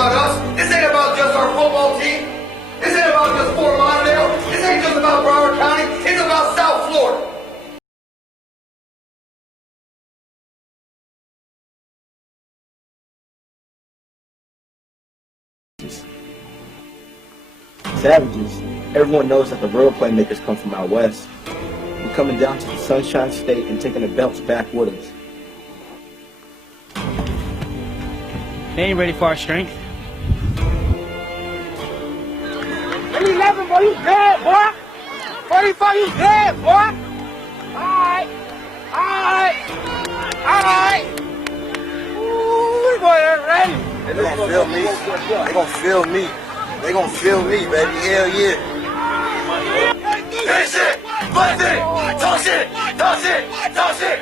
about us. This ain't about just our football team. This ain't about just Fort Lauderdale. This ain't just about Broward County. It's about South Florida. Savages. Everyone knows that the real playmakers come from out west. We're coming down to the Sunshine State and taking the belts back with us. They ain't ready for our strength. 11, boy, you dead, boy. 45, you dead, boy. Alright. Ooh, boy, they're ready. They gonna feel me. They gonna feel me. They gonna feel me, baby. Hell yeah. Hey, shit. Bust it. Toss it. Toss it. Toss it.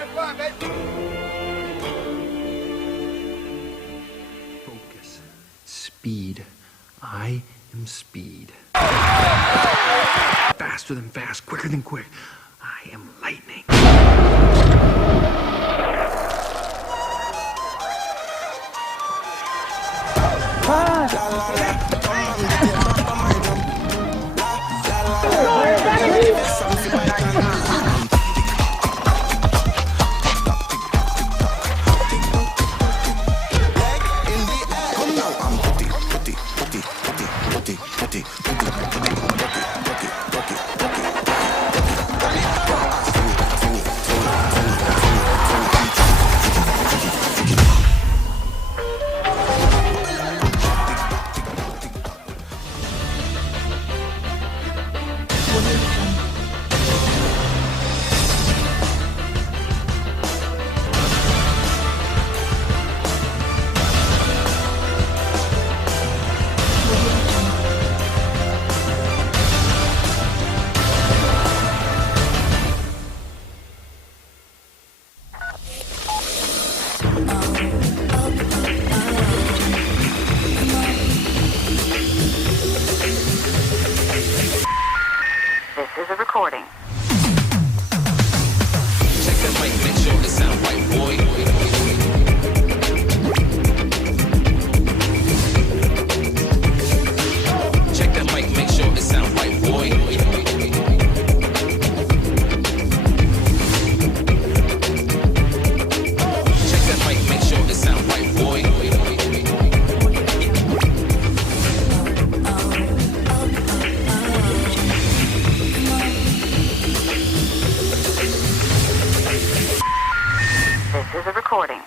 Focus. Speed. I am speed. Faster than fast, quicker than quick. I am lightning. This is a recording. Check that mic, make sure it sound right, boy. Check that mic, make sure it sound right, boy. Check that mic, make sure it sound right, boy. This is a recording.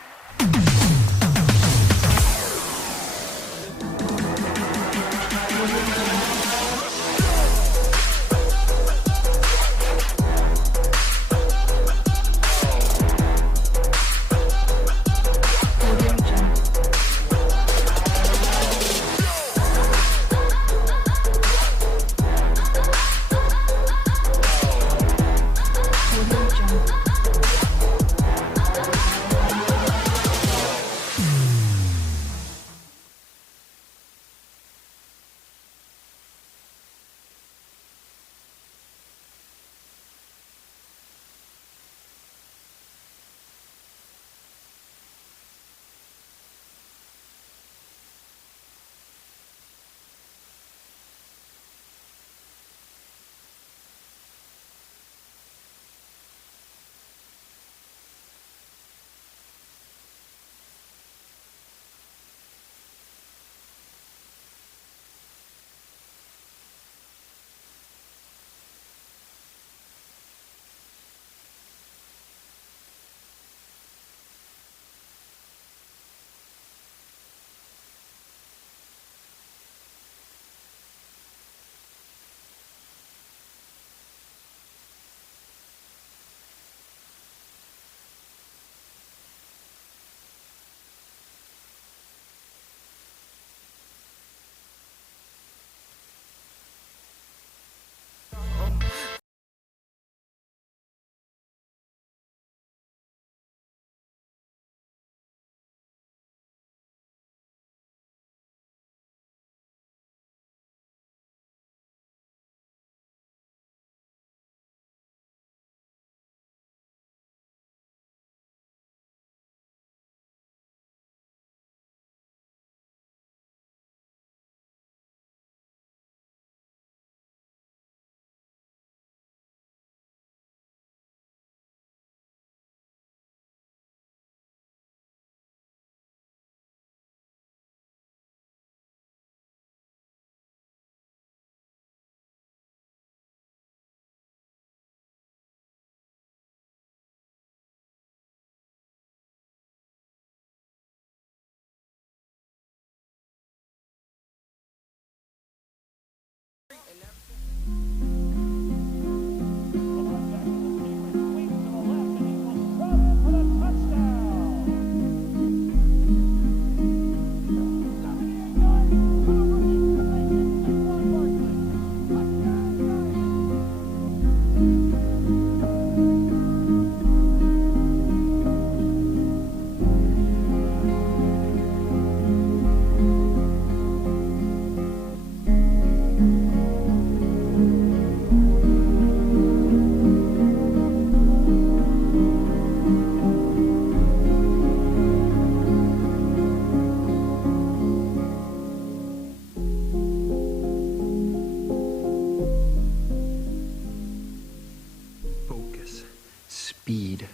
speed.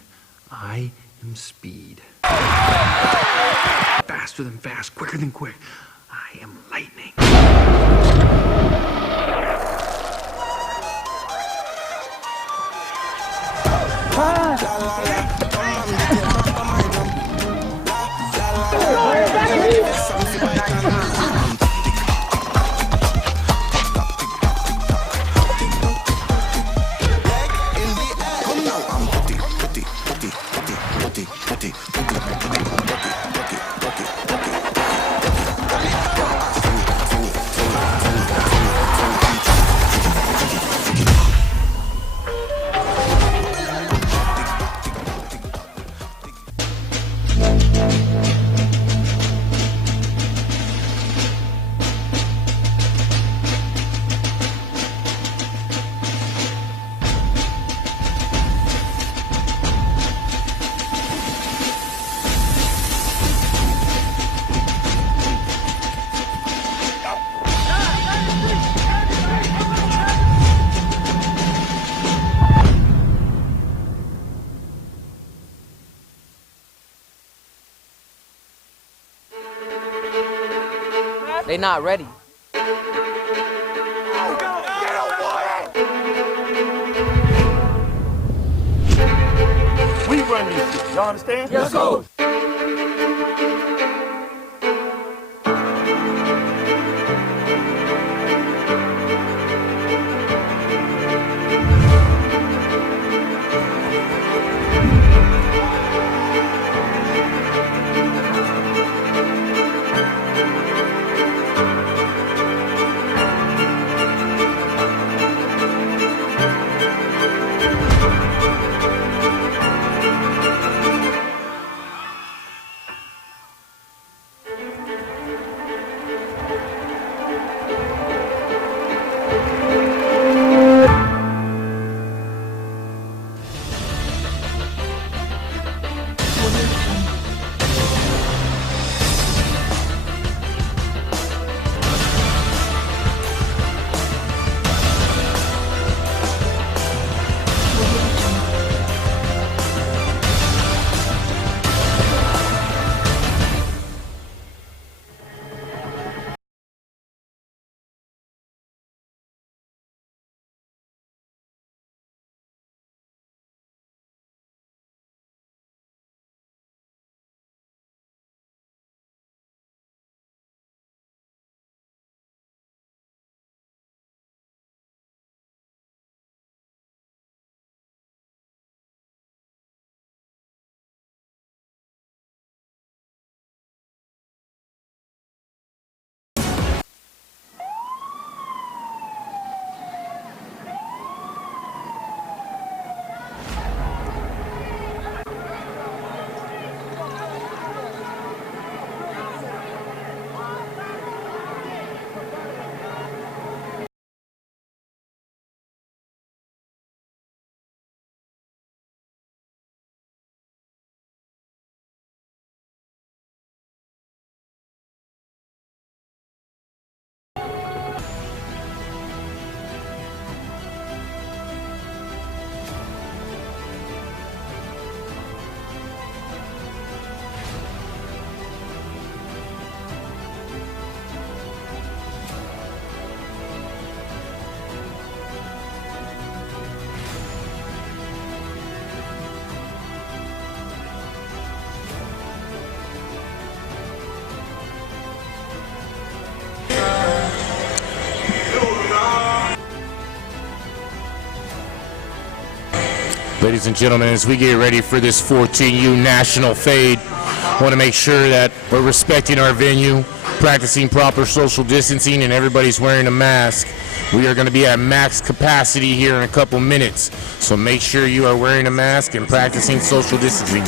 I am speed. Faster than fast, quicker than quick. I am lightning. They not ready. We run this shit. Y'all understand? Yes, go. Ladies and gentlemen, as we get ready for this 14U National Fade, I want to make sure that we're respecting our venue, practicing proper social distancing, and everybody's wearing a mask. We are going to be at max capacity here in a couple minutes, so make sure you are wearing a mask and practicing social distancing.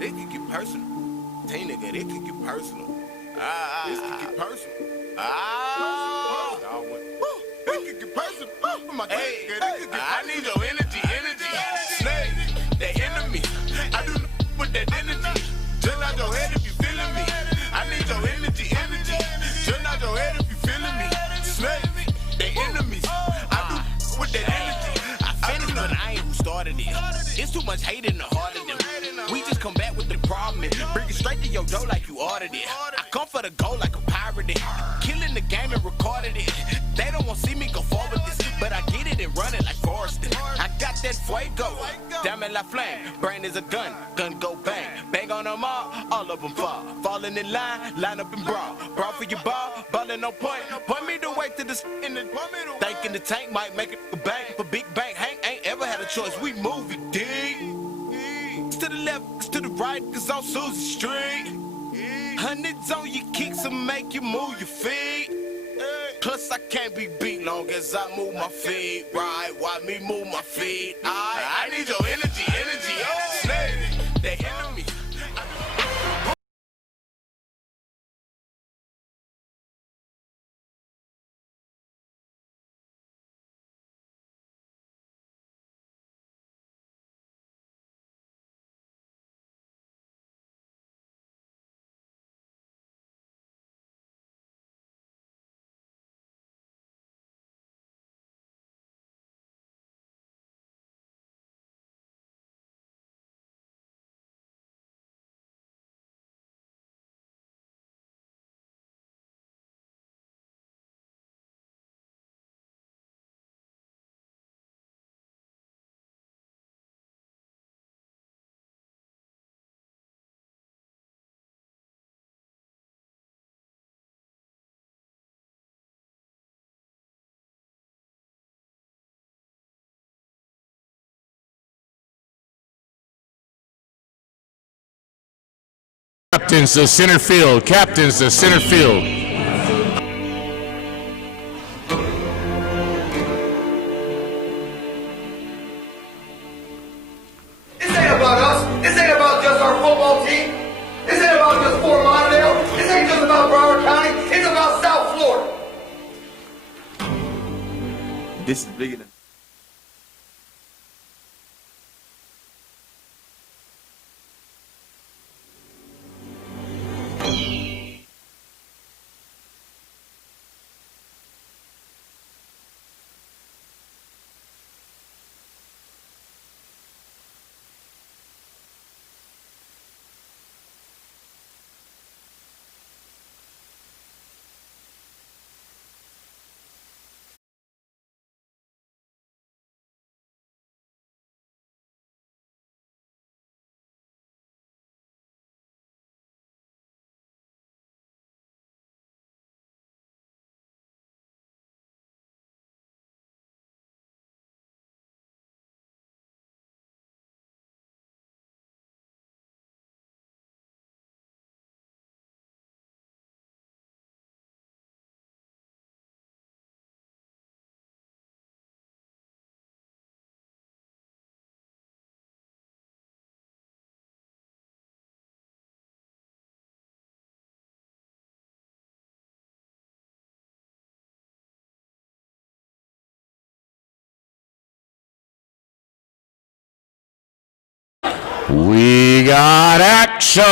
It could get personal. Teen nigga, it could get personal. This could get personal. It could get personal. Hey, I need your energy. Snake, that enemy. I do with that energy. Turn out your head if you feeling me. I need your energy. Turn out your head if you feeling me. Snake, they enemies. I do with that energy. I finished, but I ain't who started it. It's too much hate in the heart of them. We just come back with the problem and bring it straight to your door like you ordered it. I come for the goal like a pirate it. Killing the game and recorded it. They don't want to see me go forward this, but I get it and run it like Forrest. I got that fuego, damn it like flame. Brain is a gun go bang. Bang on them all of them fall. Falling in line up and brawl. Brawl for your ball, ballin' no point. Point me the way to the in the thinking the tank might make it a bang. For big bang, Hank ain't ever had a choice. We move it deep. To the left, to the right, cause on Susie Street. Hundreds on your kicks and make you move your feet. Plus I can't be beat long as I move my feet. Right, why me move my feet? I need your energy. Oh, snake, they enemy. Captains to center field. This ain't about us. This ain't about just our football team. This ain't about just Fort Lauderdale. This ain't just about Broward County. It's about South Florida. This is bigger than. We got action.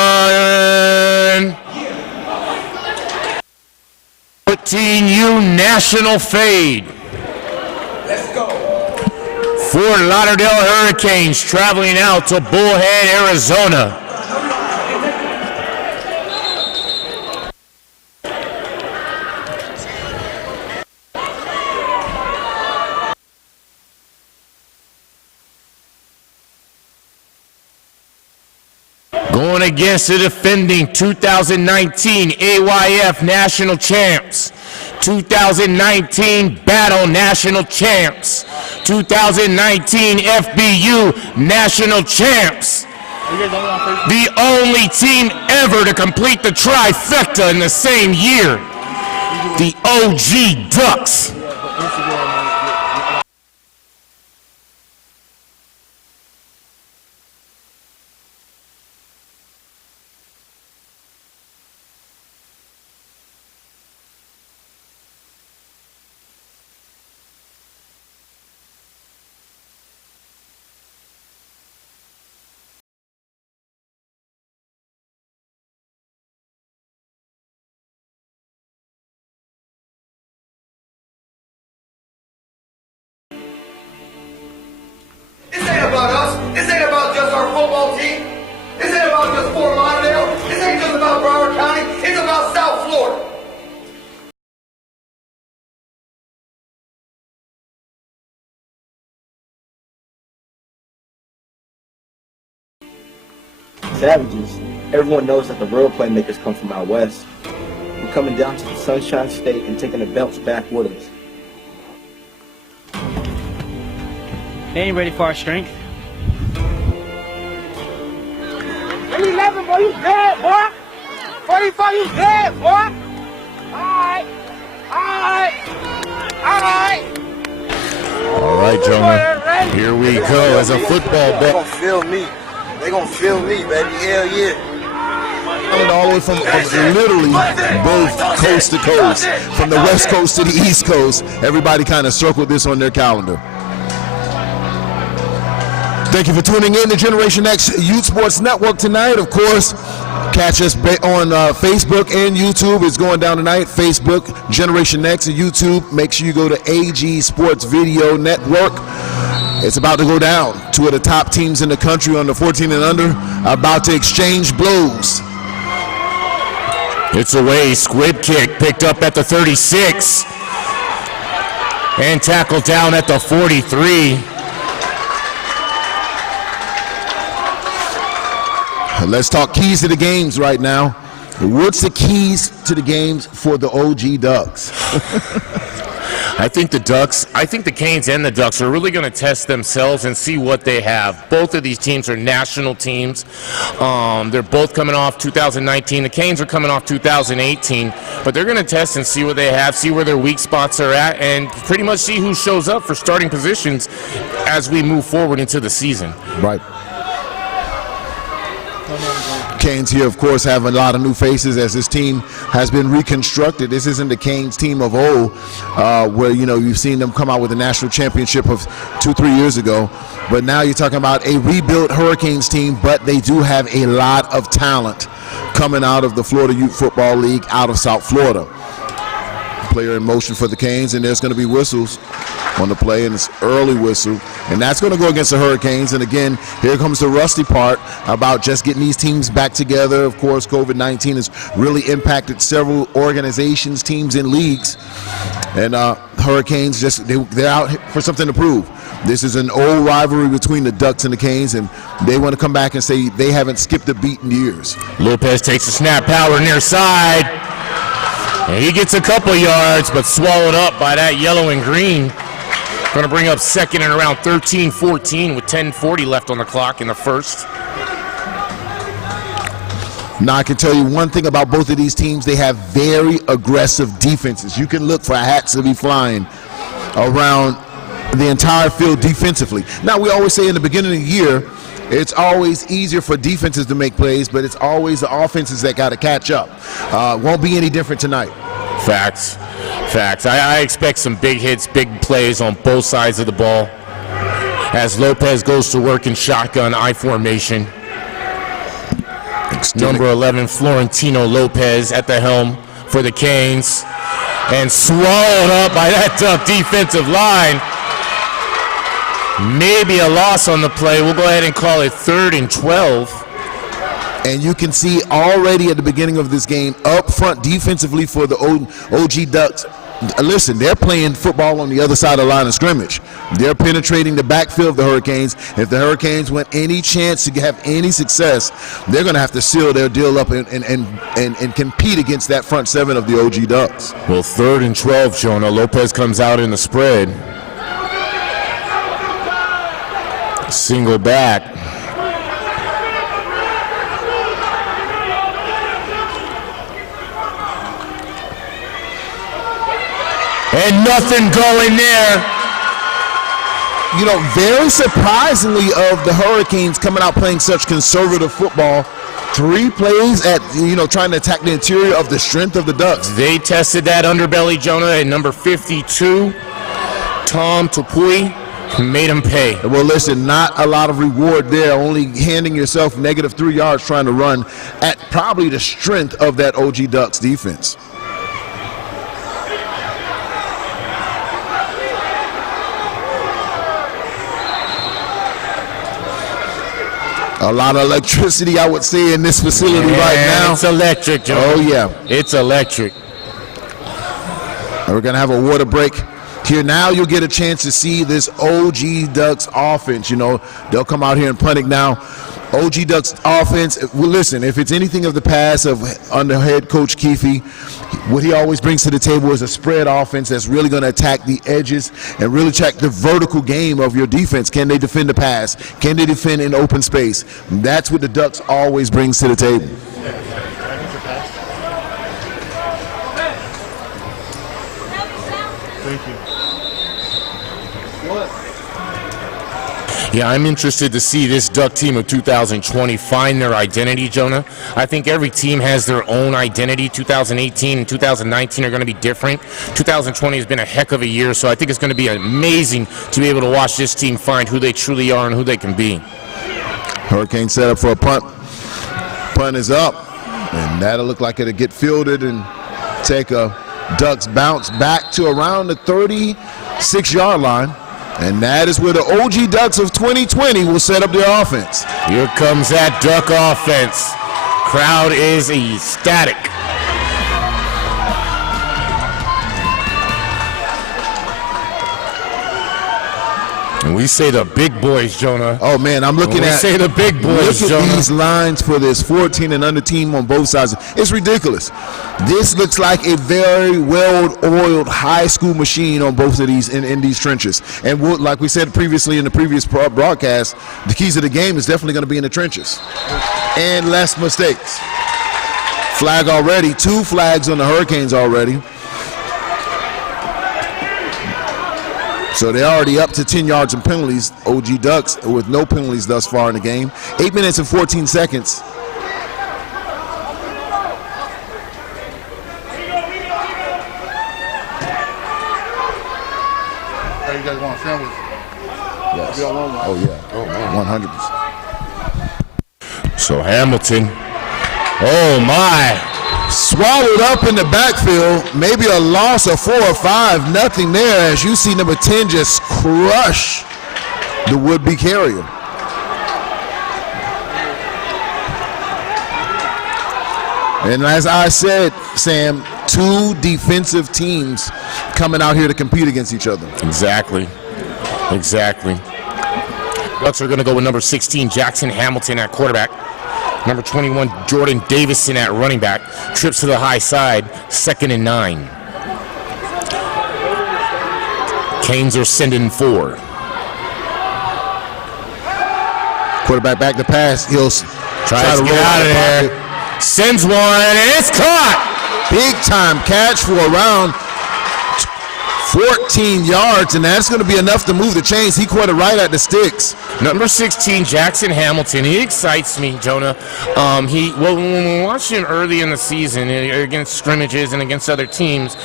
14U National Fade. Let's go. Fort Lauderdale Hurricanes traveling out to Bullhead, Arizona. Going against the defending 2019 AYF National Champs, 2019 Battle National Champs, 2019 FBU National Champs. The only team ever to complete the trifecta in the same year. The OG Ducks. about Broward County. It's about South Florida. Savages, everyone knows that the real playmakers come from out west. We're coming down to the Sunshine State and taking the belts back with us. They ain't ready for our strength. Give me 11, boy. You dead, boy. 45, you dead, boy. All right. All right, gentlemen. Here we go as a football They bet. gonna feel me. They gonna feel me, baby. Hell yeah. Coming all the way from literally both coast to coast, from the West Coast to the East Coast. Everybody kind of circled this on their calendar. Thank you for tuning in to Generation X Youth Sports Network tonight. Of course, catch us on Facebook and YouTube. It's going down tonight. Facebook, Generation X, and YouTube. Make sure you go to AG Sports Video Network. It's about to go down. Two of the top teams in the country on the 14 and under about to exchange blows. It's away. Squib kick picked up at the 36 and tackled down at the 43. Let's talk keys to the games right now. What's the keys to the games for the OG Ducks? I think the Canes and the Ducks are really going to test themselves and see what they have. Both of these teams are national teams. They're both coming off 2019. The Canes are coming off 2018, but they're going to test and see what they have, see where their weak spots are at, and pretty much see who shows up for starting positions as we move forward into the season. Right. Canes here, of course, have a lot of new faces as this team has been reconstructed. This isn't the Canes team of old, where you've seen them come out with a national championship of 2-3 years ago. But now you're talking about a rebuilt Hurricanes team, but they do have a lot of talent coming out of the Florida Youth Football League out of South Florida. Player in motion for the Canes, and there's going to be whistles on the play, and it's early whistle, and that's going to go against the Hurricanes. And again, here comes the rusty part about just getting these teams back together. Of course, COVID-19 has really impacted several organizations, teams, and leagues, and Hurricanes they're out for something to prove. This is an old rivalry between the Ducks and the Canes, and they want to come back and say they haven't skipped a beat in years. Lopez takes a snap, power near side, and he gets a couple yards, but swallowed up by that yellow and green. Going to bring up second and around 13-14 with 10:40 left on the clock in the first. Now, I can tell you one thing about both of these teams. They have very aggressive defenses. You can look for hats to be flying around the entire field defensively. Now, we always say in the beginning of the year, it's always easier for defenses to make plays, but it's always the offenses that got to catch up. Won't be any different tonight. Facts. I expect some big hits, big plays on both sides of the ball as Lopez goes to work in shotgun I formation. Number 11, Florentino Lopez at the helm for the Canes, and swallowed up by that tough defensive line. Maybe a loss on the play. We'll go ahead and call it 3rd and 12. And you can see already at the beginning of this game, up front defensively for the OG Ducks, listen, they're playing football on the other side of the line of scrimmage. They're penetrating the backfield of the Hurricanes. If the Hurricanes want any chance to have any success, they're going to have to seal their deal up and compete against that front seven of the OG Ducks. Well, 3rd and 12, Jonah. Lopez comes out in the spread. Single back. And nothing going there. Very surprisingly of the Hurricanes coming out playing such conservative football. 3 plays at, trying to attack the interior of the strength of the Ducks. They tested that underbelly, Jonah, at number 52, Tom Tupui, made him pay. Well, listen, not a lot of reward there, only handing yourself negative 3 yards trying to run at probably the strength of that OG Ducks defense. A lot of electricity, I would say, in this facility right now. It's electric, Joe. Oh, yeah. It's electric. We're going to have a water break. Here now, you'll get a chance to see this OG Ducks offense. You know, they'll come out here and punt it now. OG Ducks offense, well, listen, if it's anything of the past of under head coach Keefe, what he always brings to the table is a spread offense that's really going to attack the edges and really check the vertical game of your defense. Can they defend the pass? Can they defend in open space? That's what the Ducks always brings to the table. Thank you. Yeah, I'm interested to see this Duck team of 2020 find their identity, Jonah. I think every team has their own identity. 2018 and 2019 are going to be different. 2020 has been a heck of a year, so I think it's going to be amazing to be able to watch this team find who they truly are and who they can be. Hurricanes set up for a punt. Punt is up, and that'll look like it'll get fielded and take a Ducks bounce back to around the 36-yard line. And that is where the OG Ducks of 2020 will set up their offense. Here comes that Duck offense. Crowd is ecstatic. And we say the big boys, Jonah. Oh, man, I'm looking at. We say the big boys, Look at Jonah. these lines for this 14 and under team on both sides. It's ridiculous. This looks like a very well-oiled high school machine on both of these in these trenches. And like we said previously in the previous broadcast, the keys of the game is definitely going to be in the trenches. And less mistakes. Flag already. 2 flags on the Hurricanes already. So they're already up to 10 yards in penalties. OG Ducks with no penalties thus far in the game. 8 minutes and 14 seconds. Hey, you guys want a sandwich? Yes. Oh, yeah. 100%. So Hamilton. Oh, my. Swallowed up in the backfield, maybe a loss of 4 or 5, nothing there as you see number 10 just crush the would-be carrier. And as I said, Sam, 2 defensive teams coming out here to compete against each other. Exactly. Ducks are going to go with number 16, Jackson Hamilton at quarterback. Number 21, Jordan Davison at running back. Trips to the high side, 2nd and 9. Canes are sending 4. Quarterback back to pass. He'll try to get out of there. Sends one, and it's caught. Big time catch for around 14 yards, and that's going to be enough to move the chains. He caught it right at the sticks. Number 16, Jackson Hamilton. He excites me, Jonah. When we watched him early in the season against scrimmages and against other teams,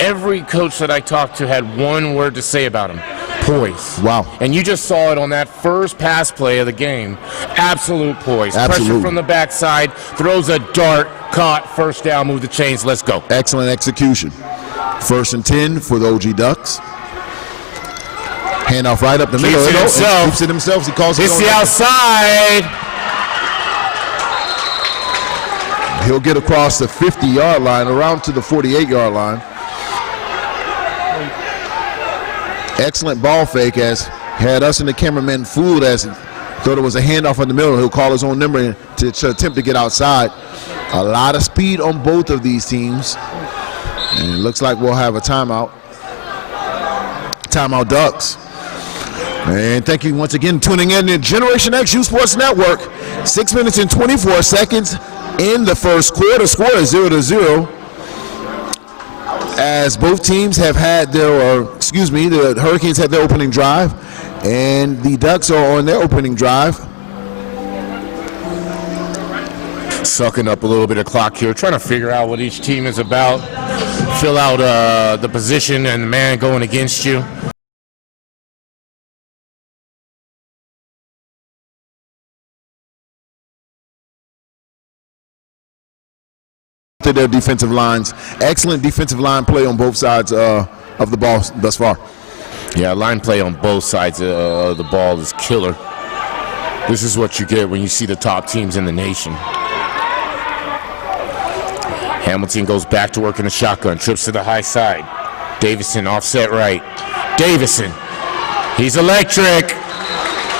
every coach that I talked to had one word to say about him: poise. Wow. And you just saw it on that first pass play of the game. Absolute poise. Absolutely. Pressure from the backside, throws a dart, caught, first down, move the chains, let's go. Excellent execution. 1st and 10 for the OG Ducks. Handoff right up the middle. Keeps it himself. He calls it. It's the outside. He'll get across the 50-yard line, around to the 48-yard line. Excellent ball fake as had us and the cameraman fooled as thought it was a handoff in the middle. He'll call his own number to attempt to get outside. A lot of speed on both of these teams. And it looks like we'll have a timeout. Timeout Ducks. And thank you once again for tuning in to Generation X U Sports Network. 6 minutes and 24 seconds in the first quarter. Score is 0-0. As both teams have had the Hurricanes had their opening drive, and the Ducks are on their opening drive. Sucking up a little bit of clock here, trying to figure out what each team is about. Fill out the position and the man going against you. To their defensive lines. Excellent defensive line play on both sides of the ball thus far. Yeah, line play on both sides of the ball is killer. This is what you get when you see the top teams in the nation. Hamilton goes back to work in the shotgun, trips to the high side. Davison offset right. Davison, he's electric.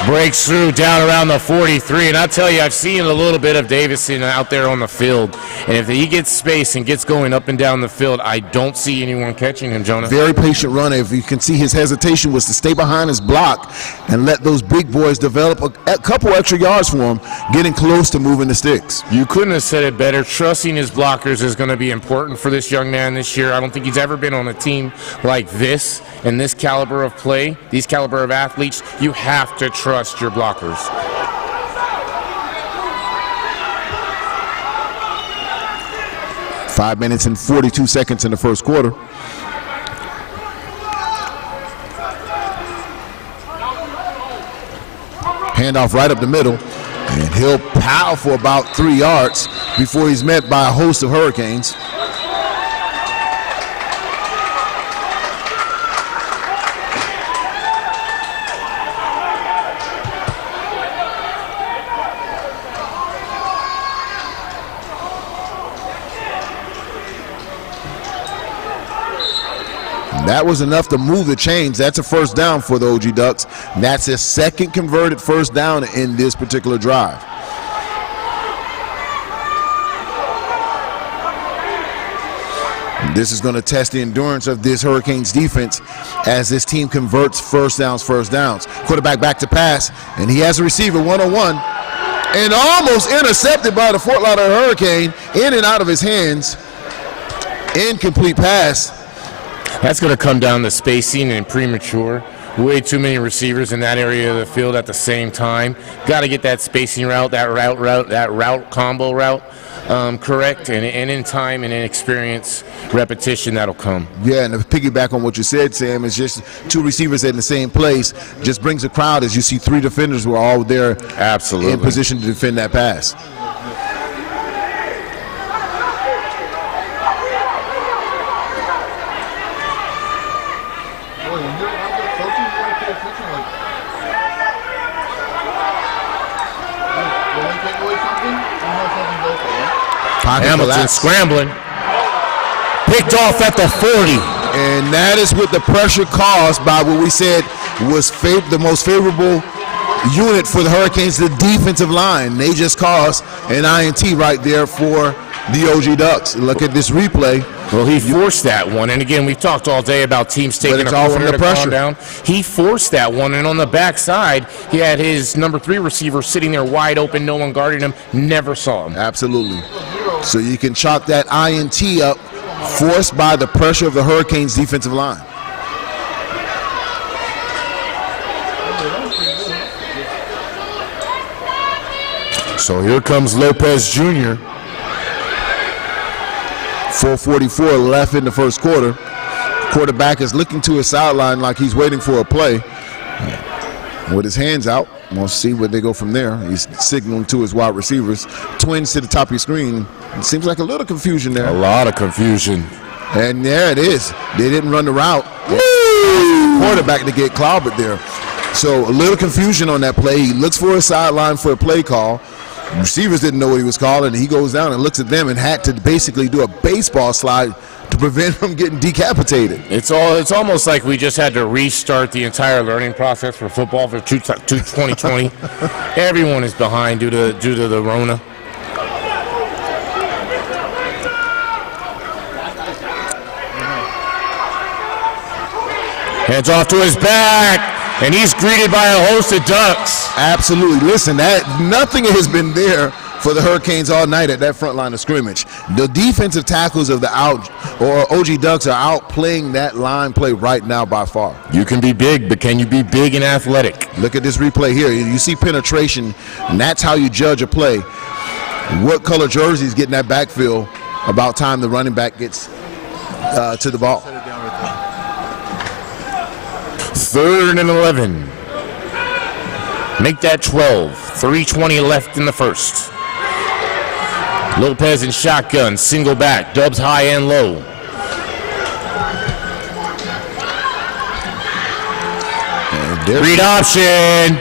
Breaks through down around the 43, and I'll tell you, I've seen a little bit of Davison out there on the field, and if he gets space and gets going up and down the field, I don't see anyone catching him, Jonah. Very patient runner. If you can see, his hesitation was to stay behind his block and let those big boys develop a couple extra yards for him, getting close to moving the sticks. You couldn't have said it better. Trusting his blockers is going to be important for this young man this year. I don't think he's ever been on a team like this, and this caliber of play, these caliber of athletes. You have to trust your blockers. Five minutes and 42 seconds in the first quarter. Handoff right up the middle, and he'll power for about 3 yards before he's met by a host of Hurricanes. That was enough to move the chains. That's a first down for the OG Ducks. That's his second converted first down in this particular drive. This is going to test the endurance of this Hurricanes defense as this team converts first downs. Quarterback back to pass, and he has a receiver one-on-one, and almost intercepted by the Fort Lauderdale Hurricane, in and out of his hands. Incomplete pass. That's going to come down to spacing and premature. Way too many receivers in that area of the field at the same time. Got to get that spacing route, that route combo route correct, and in time and in experience, repetition, that'll come. Yeah, and to piggyback on what you said, Sam, is just two receivers in the same place just brings a crowd as you see three defenders who are all there, absolutely, in position to defend that pass. Hamilton scrambling. Picked off at the 40. And that is with the pressure caused by what we said was the most favorable unit for the Hurricanes, the defensive line. They just caused an INT right there for the OG Ducks. Look at this replay. Well, he forced that one, and again, we've talked all day about teams taking a quarter to calm down. He forced that one, and on the backside, he had his number 3 receiver sitting there wide open, no one guarding him, never saw him. Absolutely. So you can chalk that INT up, forced by the pressure of the Hurricanes' defensive line. So here comes Lopez Jr. 4:44 left in the first quarter. Quarterback is looking to his sideline like he's waiting for a play. With his hands out, we'll see where they go from there. He's signaling to his wide receivers. Twins to the top of your screen. It seems like a little confusion there. A lot of confusion. And there it is. They didn't run the route. Quarterback to get clobbered there. So a little confusion on that play. He looks for a sideline for a play call. Receivers didn't know what he was calling, and he goes down and looks at them and had to basically do a baseball slide to prevent him getting decapitated. It's almost like we just had to restart the entire learning process for football for 2020. Everyone is behind due to the Rona. Hands off to his back. And he's greeted by a host of Ducks. Absolutely. Listen, nothing has been there for the Hurricanes all night at that front line of scrimmage. The defensive tackles of the OG Ducks are outplaying that line play right now by far. You can be big, but can you be big and athletic? Look at this replay here. You see penetration, and that's how you judge a play. What color jersey is getting that backfield about time the running back gets to the ball. 3rd and 11. Make that 12. 3:20 left in the first. Lopez in shotgun, single back, Dubs high and low. Read option.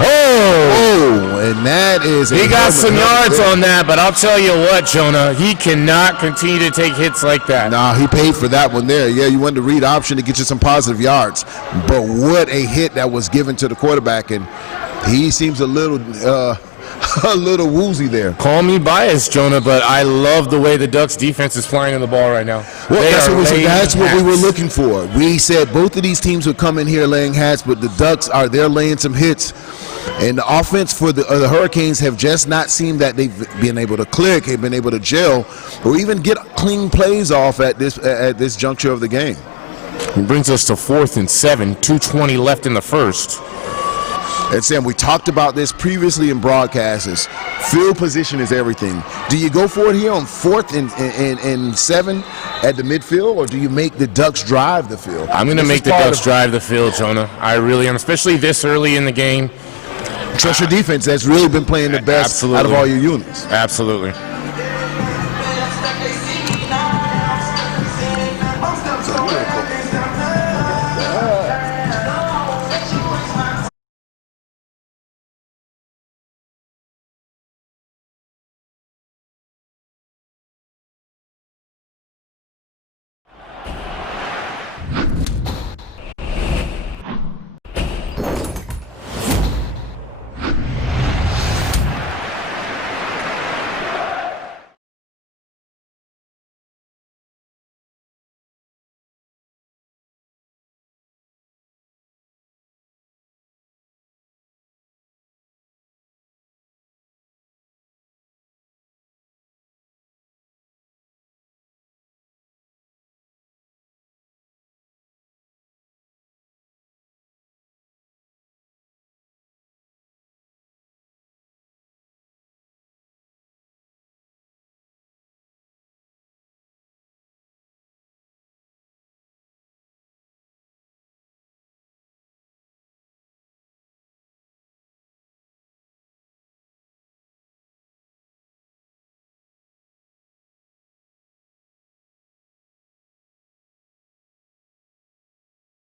Oh! And that is He got some yards on that, but I'll tell you what, Jonah, he cannot continue to take hits like that. Nah, he paid for that one there. Yeah, you wanted to read option to get you some positive yards. But what a hit that was given to the quarterback, and he seems a little woozy there. Call me biased, Jonah, but I love the way the Ducks defense is flying in the ball right now. Well, that's what we were hats. looking for. We said both of these teams would come in here laying hats, but the Ducks they're laying some hits. And the offense for the Hurricanes have just not seemed that they've been able to click, they've been able to gel, or even get clean plays off at this juncture of the game. It brings us to 4th and 7, 2:20 left in the first. And Sam, we talked about this previously in broadcasts. Field position is everything. Do you go for it here on 4th and 7 at the midfield, or do you make the Ducks drive the field? I'm going to make the Ducks drive the field, Jonah. I really am, especially this early in the game. Trust your defense. That's really been playing the best out of all your units. Absolutely.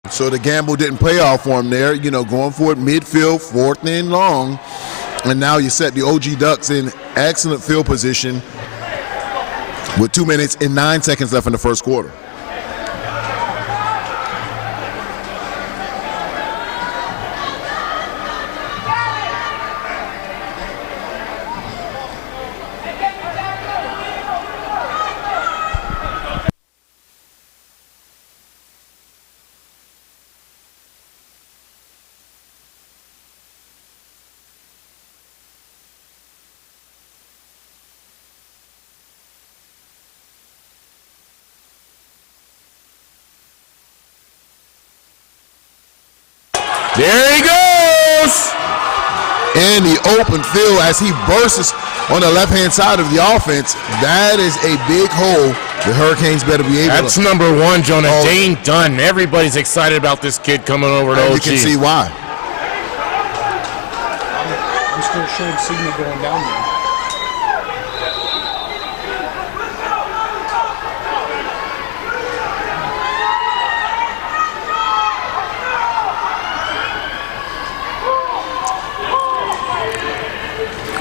So the gamble didn't pay off for him there, going for it midfield, 4th and long. And now you set the OG Ducks in excellent field position with 2 minutes and 9 seconds left in the first quarter. There he goes! In the open field as he bursts on the left-hand side of the offense. That is a big hole. The Hurricanes better be able That's number 1, Jonah. Dane Dunn. Everybody's excited about this kid coming over to OG. You can see why. I'm still showing signal going down there.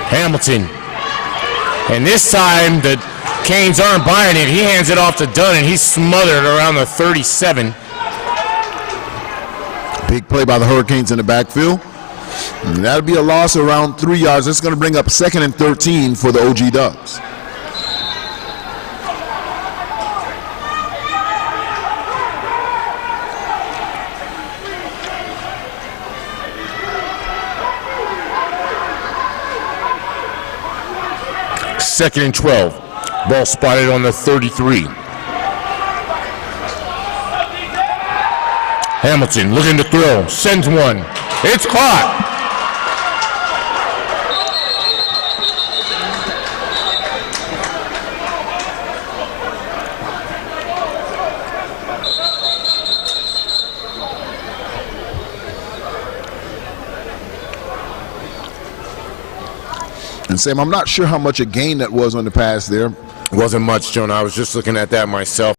Hamilton. And this time the Canes aren't buying it. He hands it off to Dunn, and he's smothered around the 37. Big play by the Hurricanes in the backfield. And that'll be a loss around 3 yards. That's going to bring up 2nd and 13 for the OG Ducks. Second and 12. Ball spotted on the 33. Hamilton looking to throw. Sends one. It's caught. And Sam, I'm not sure how much a gain that was on the pass there. Wasn't much, Jonah. I was just looking at that myself.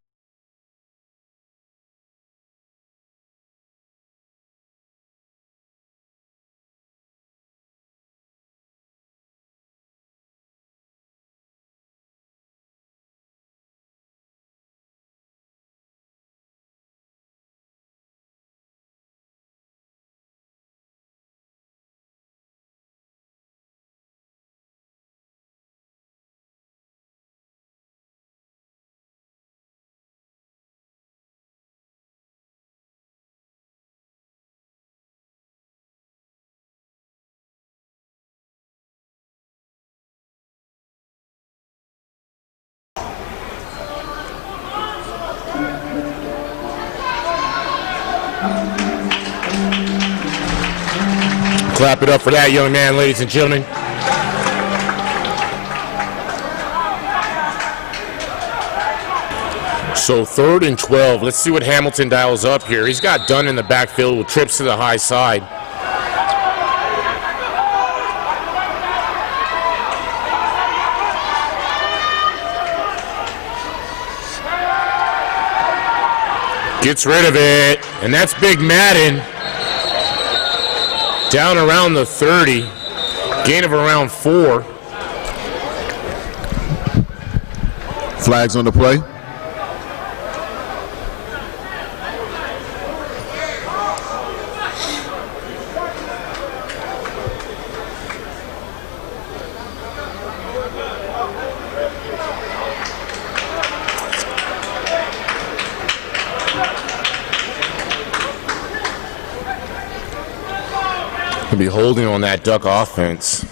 Clap it up for that young man, ladies and gentlemen. So 3rd and 12. Let's see what Hamilton dials up here. He's got Dunn in the backfield with trips to the high side. Gets rid of it, and that's Big Madden. Down around the 30. Gain of around 4. Flags on the play. Be holding on that Duck offense.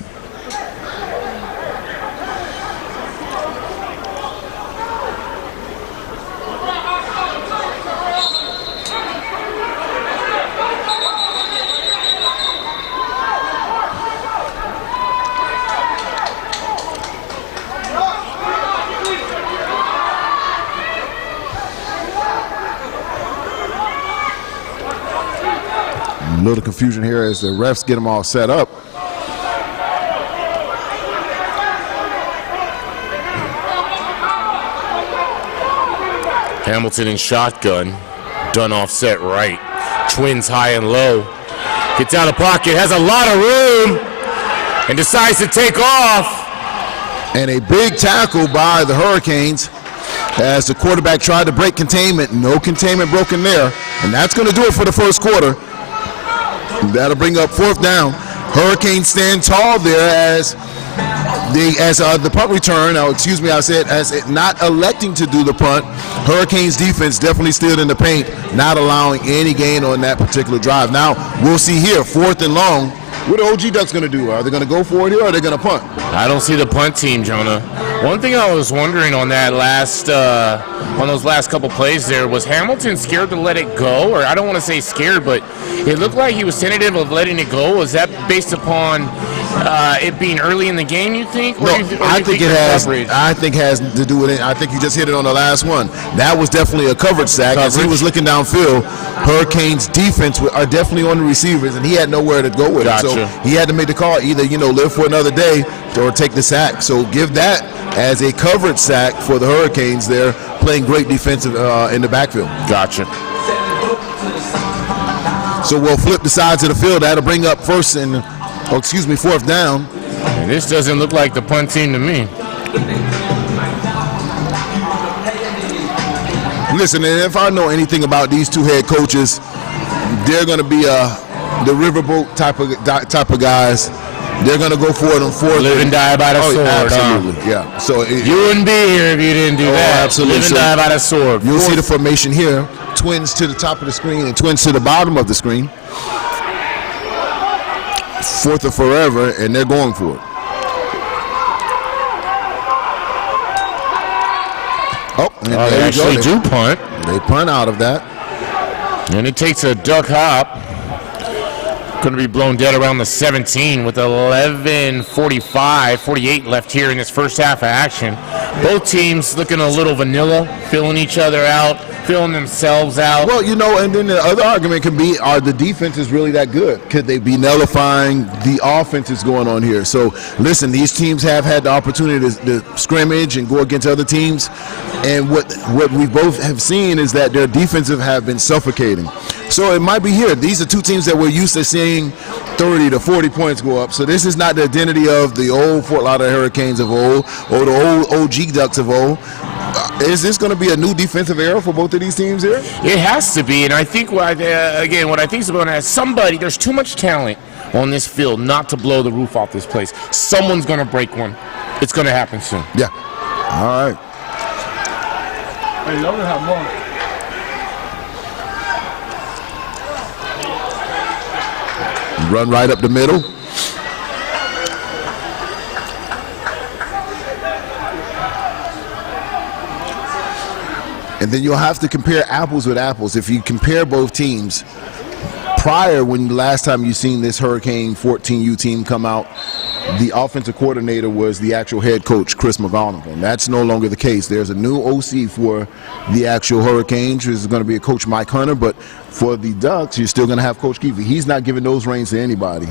A little confusion here as the refs get them all set up. Hamilton in shotgun. Dunn offset right. Twins high and low. Gets out of pocket, has a lot of room, and decides to take off. And a big tackle by the Hurricanes as the quarterback tried to break containment. No containment broken there. And that's going to do it for the first quarter. That'll bring up 4th down. Hurricanes stand tall there as the punt return. As not electing to do the punt. Hurricanes defense definitely stood in the paint, not allowing any gain on that particular drive. Now we'll see here, 4th and long. What are OG Ducks going to do? Are they going to go for it here, or are they going to punt? I don't see the punt team, Jonah. One thing I was wondering on that on those last couple plays there, was Hamilton scared to let it go? Or I don't want to say scared, but it looked like he was tentative of letting it go. Was that based upon it being early in the game, you think? No, I think it has. I think has to do with it. I think you just hit it on the last one. That was definitely a coverage sack. As he was looking downfield, Hurricanes defense are definitely on the receivers, and he had nowhere to go with it. So he had to make the call, either live for another day or take the sack. So give that as a coverage sack for the Hurricanes. There playing great defensive in the backfield. Gotcha. So we'll flip the sides of the field. That'll bring up 4th down. And this doesn't look like the punt team to me. Listen, and if I know anything about these two head coaches, they're going to be the riverboat type of guys. They're going to go for it on 4th. Live and die by the sword. Absolutely, yeah. So you wouldn't be here if you didn't do that. Absolutely. Live and die by the sword. You'll see the formation here. Twins to the top of the screen and twins to the bottom of the screen. 4th or forever, and they're going for it. They actually do punt. They punt out of that. And it takes a duck hop. Going to be blown dead around the 17 with 48 left here in this first half of action. Both teams looking a little vanilla, filling each other out, filling themselves out. Well, and then the other argument can be, are the defenses really that good? Could they be nullifying the offenses going on here? So, listen, these teams have had the opportunity to scrimmage and go against other teams. And what we both have seen is that their defensive have been suffocating. So it might be here. These are two teams that we're used to seeing 30 to 40 points go up. So this is not the identity of the old Fort Lauderdale Hurricanes of old or the old OG Ducks of old. Is this going to be a new defensive era for both of these teams here? It has to be, and I think what I think is going to happen, there's too much talent on this field not to blow the roof off this place. Someone's going to break one. It's going to happen soon. Yeah. All right. Hey, y'all have more. Run right up the middle. And then you'll have to compare apples with apples. If you compare both teams, when last time you seen this Hurricane 14U team come out, the offensive coordinator was the actual head coach, Chris McGonigal, and that's no longer the case. There's a new OC for the actual Hurricanes, which is going to be a Coach Mike Hunter, but for the Ducks, you're still going to have Coach Keefe. He's not giving those reins to anybody.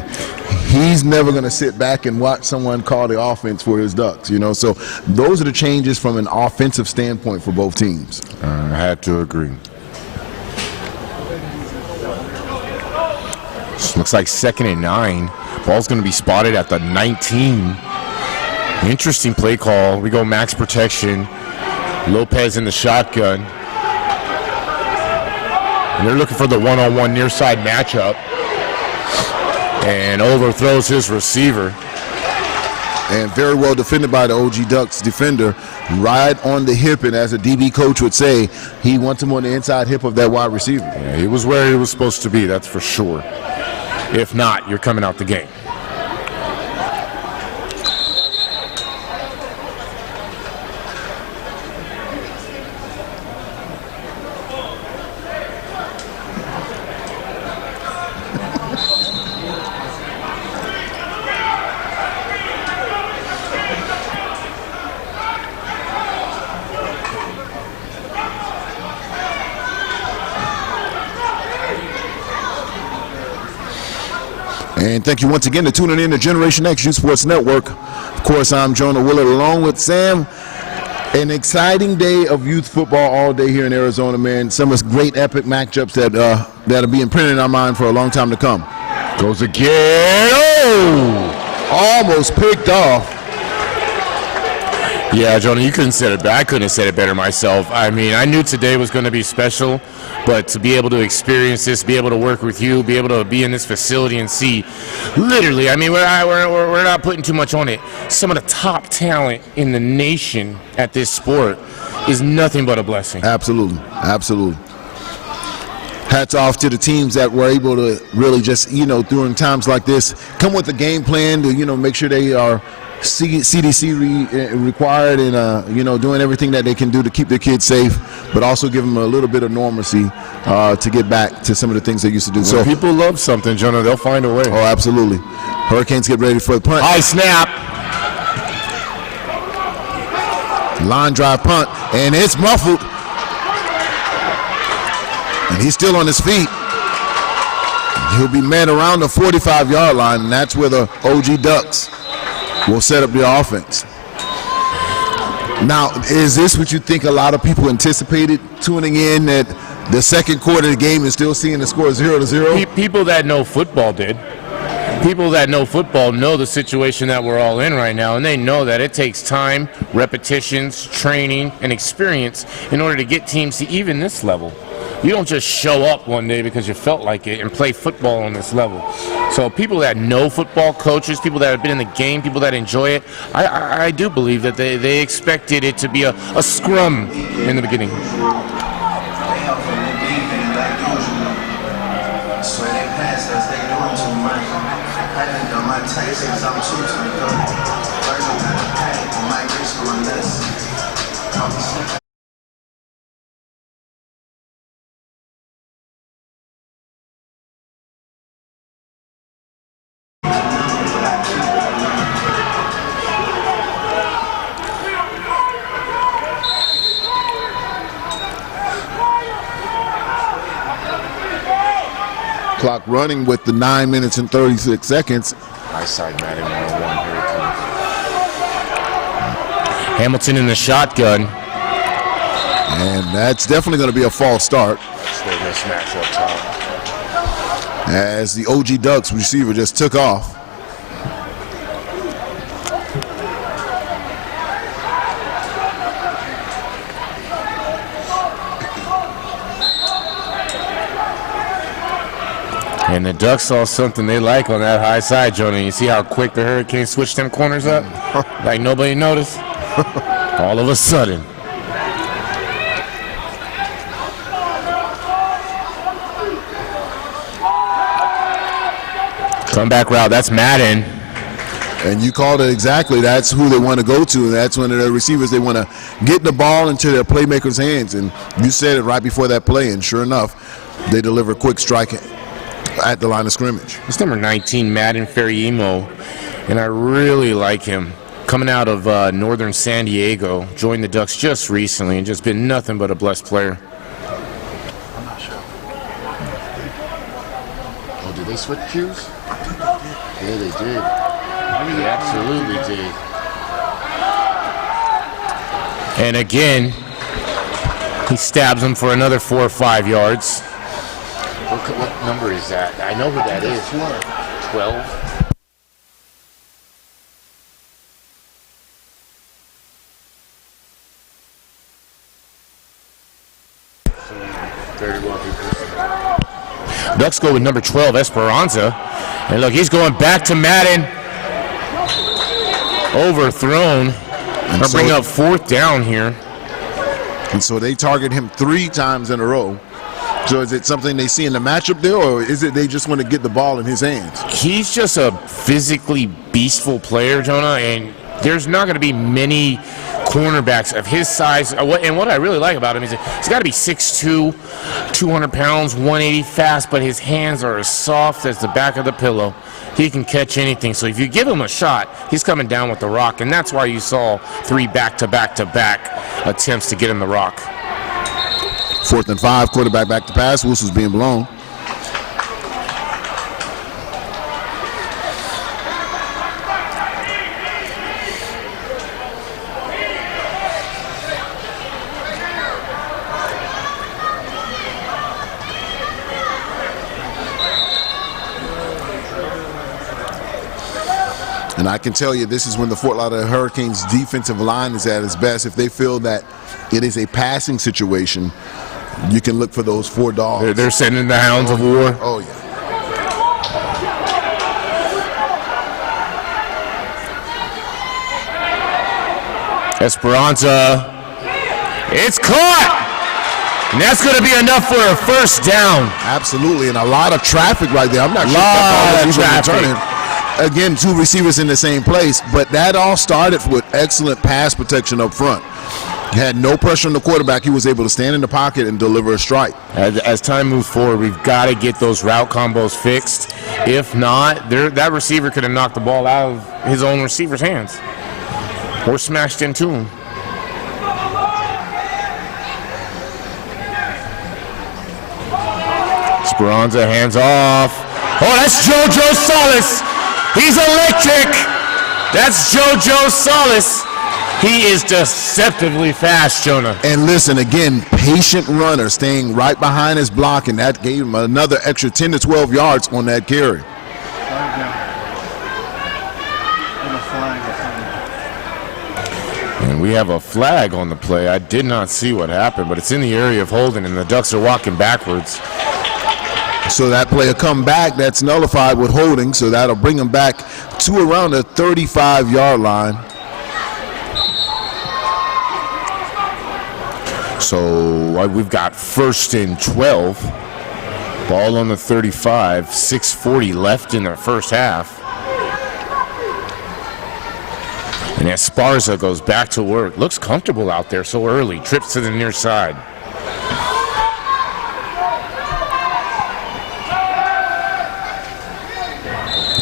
He's never going to sit back and watch someone call the offense for his Ducks, you know. So those are the changes from an offensive standpoint for both teams. I had to agree. Looks like 2nd and 9. Ball's going to be spotted at the 19. Interesting play call. We go max protection. Lopez in the shotgun. And they're looking for the one-on-one near side matchup. And overthrows his receiver. And very well defended by the OG Ducks defender, right on the hip, and as a DB coach would say, he wants him on the inside hip of that wide receiver. Yeah, he was where he was supposed to be, that's for sure. If not, you're coming out the game. And thank you once again for tuning in to Generation X Youth Sports Network. Of course, I'm Jonah Willard along with Sam. An exciting day of youth football all day here in Arizona, man. Some of the great epic matchups that are being printed in our mind for a long time to come. Goes again. Oh! Almost picked off. Yeah, Jonah, you couldn't say it better. I couldn't have said it better myself. I mean, I knew today was going to be special, but to be able to experience this, be able to work with you, be able to be in this facility and see, literally, I mean, we're not putting too much on it. Some of the top talent in the nation at this sport is nothing but a blessing. Absolutely, absolutely. Hats off to the teams that were able to really just, you know, during times like this, come with a game plan to, you know, make sure they are CDC required and, you know, doing everything that they can do to keep their kids safe, but also give them a little bit of normalcy to get back to some of the things they used to do. When so people love something, Jonah, they'll find a way. Oh, absolutely. Hurricanes get ready for the punt. High snap. Line drive punt, and it's muffled. And he's still on his feet. He'll be met around the 45-yard line, and that's where the OG Ducks will set up the offense. Now, is this what you think a lot of people anticipated tuning in, that the second quarter of the game and still seeing the score 0-0? People that know football did. People that know football know the situation that we're all in right now, and they know that it takes time, repetitions, training, and experience in order to get teams to even this level. You don't just show up one day because you felt like it and play football on this level. So people that know football, coaches, people that have been in the game, people that enjoy it, I do believe that they expected it to be a scrum in the beginning. Clock running with the 9 minutes and 36 seconds. High side Madden 101 here. Hamilton in the shotgun. And that's definitely going to be a false start. Mismatch up top. As the OG Ducks receiver just took off. And the Ducks saw something they like on that high side, Jonah. You see how quick the Hurricanes switched them corners up? Like nobody noticed. All of a sudden. Comeback route, that's Madden. And you called it exactly. That's who they want to go to. That's one of their receivers. They want to get the ball into their playmakers' hands. And you said it right before that play, and sure enough, they deliver quick strike at the line of scrimmage. It's number 19, Madden Ferriemo, and I really like him. Coming out of northern San Diego, joined the Ducks just recently and just been nothing but a blessed player. I'm not sure. Oh, did they switch cues? Yeah, they did. They absolutely did. And again, he stabs him for another 4 or 5 yards. What number is that? I know who that is. 12. Very well. Ducks go with number 12, Esperanza. And look, he's going back to Madden. Overthrown. They'll bring up 4th down here. And so they target him 3 times in a row. So is it something they see in the matchup there, or is it they just want to get the ball in his hands? He's just a physically beastful player, Jonah, and there's not going to be many cornerbacks of his size. And what I really like about him is he's got to be 6'2", 200 pounds, 180 fast, but his hands are as soft as the back of the pillow. He can catch anything. So if you give him a shot, he's coming down with the rock, and that's why you saw 3 back-to-back-to-back attempts to get him the rock. 4th and 5, quarterback back to pass. Whistle's being blown. And I can tell you, this is when the Fort Lauderdale Hurricanes defensive line is at its best. If they feel that it is a passing situation, you can look for those 4 dogs. They're sending the hounds of war. Oh, yeah. Esperanza. It's caught! And that's going to be enough for a 1st down. Absolutely, and a lot of traffic right there. I'm not sure Lot if of that ball was traffic. returning. Again, 2 receivers in the same place, but that all started with excellent pass protection up front. He had no pressure on the quarterback. He was able to stand in the pocket and deliver a strike. As time moves forward, we've got to get those route combos fixed. If not, that receiver could have knocked the ball out of his own receiver's hands or smashed into him. Esperanza hands off. Oh, that's JoJo Solis. He's electric. That's JoJo Solis. He is deceptively fast, Jonah. And listen, again, patient runner staying right behind his block, and that gave him another extra 10 to 12 yards on that carry. And we have a flag on the play. I did not see what happened, but it's in the area of holding, and the Ducks are walking backwards. So that play will come back. That's nullified with holding, so that'll bring them back to around the 35-yard line. So we've got 1st and 12. Ball on the 35. 6:40 left in the first half. And Esparza goes back to work. Looks comfortable out there so early. Trips to the near side.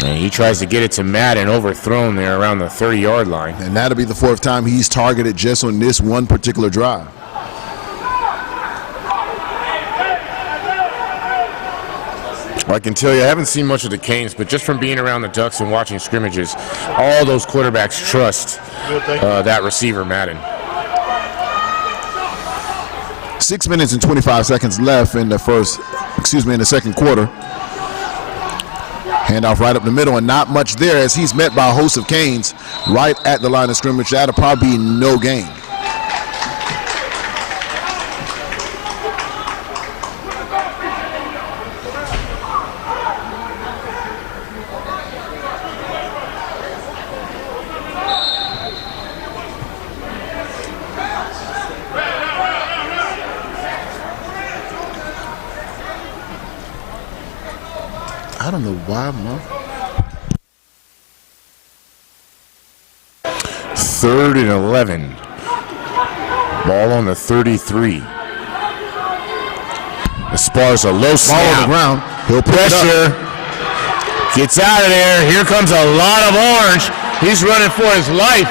And he tries to get it to Madden, overthrown there around the 30-yard line. And that'll be the 4th time he's targeted just on this one particular drive. I can tell you, I haven't seen much of the Canes, but just from being around the Ducks and watching scrimmages, all those quarterbacks trust that receiver, Madden. 6 minutes and 25 seconds left in the second quarter. Handoff right up the middle, and not much there as he's met by a host of Canes right at the line of scrimmage. That'll probably be no gain. I don't know why, man. 3rd and 11. Ball on the 33. Esparza, low snap. Ball on the ground. He'll pick it up. Pressure. Gets out of there. Here comes a lot of orange. He's running for his life.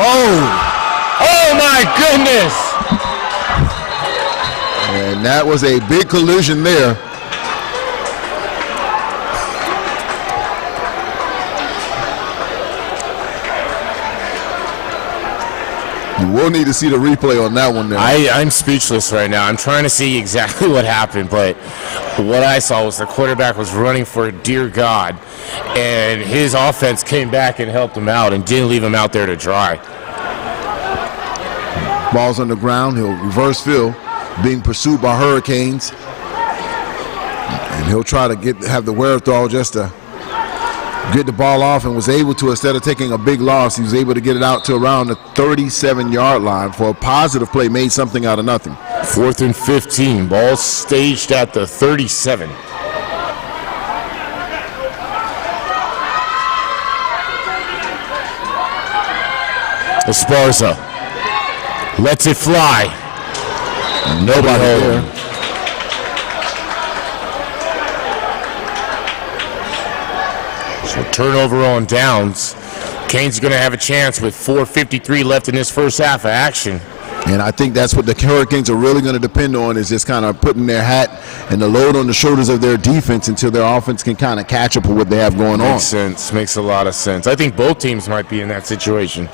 Oh my goodness. And that was a big collision there. You will need to see the replay on that one there. I'm speechless right now. I'm trying to see exactly what happened, but what I saw was the quarterback was running for dear God, and his offense came back and helped him out and didn't leave him out there to dry. Ball's on the ground. He'll reverse field, being pursued by Hurricanes. And he'll try to have the wherewithal just to get the ball off, and was able to, instead of taking a big loss, he was able to get it out to around the 37-yard line for a positive play, made something out of nothing. 4th and 15. Ball staged at the 37. Esparza lets it fly. Nobody there. So turnover on downs. Canes are going to have a chance with 4:53 left in this first half of action. And I think that's what the Hurricanes are really going to depend on, is just kind of putting their hat and the load on the shoulders of their defense until their offense can kind of catch up with what they have going on. Makes sense. Makes a lot of sense. I think both teams might be in that situation.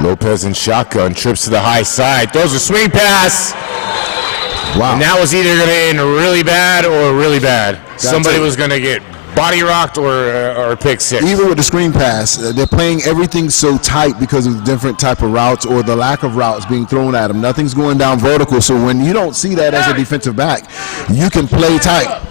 Lopez in shotgun, trips to the high side, throws a swing pass. Wow. And that was either going to end really bad or really bad. Somebody was going to get body rocked or pick six. Even with the screen pass, they're playing everything so tight because of the different type of routes or the lack of routes being thrown at them. Nothing's going down vertical, so when you don't see that as a defensive back, you can play tight.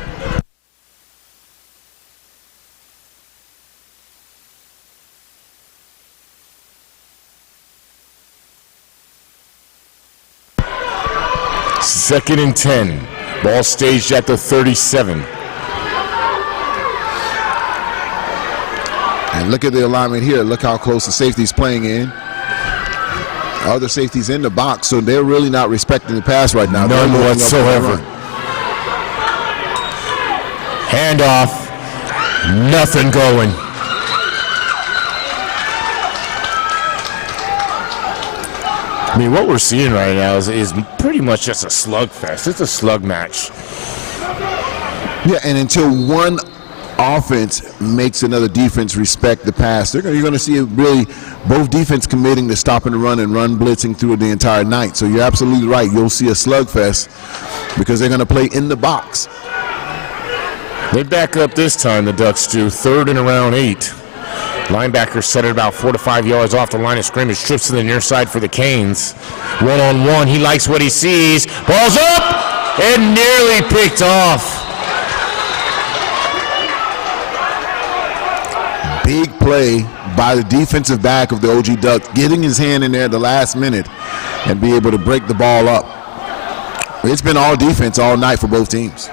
Second and 10. Ball staged at the 37. And look at the alignment here. Look how close the safety's playing in. Other safeties in the box, so they're really not respecting the pass right now. None whatsoever. Handoff. Nothing going. I mean, what we're seeing right now is pretty much just a slugfest. It's a slug match. Yeah, and until one offense makes another defense respect the pass, you're going to see really both defense committing to stopping the run and run blitzing through the entire night. So you're absolutely right. You'll see a slugfest because they're going to play in the box. They back up this time, the Ducks do. 3rd and around 8. Linebacker set it about 4 to 5 yards off the line of scrimmage. Trips to the near side for the Canes. 1-on-1. He likes what he sees. Ball's up and nearly picked off. Big play by the defensive back of the OG Ducks, getting his hand in there at the last minute and be able to break the ball up. It's been all defense all night for both teams.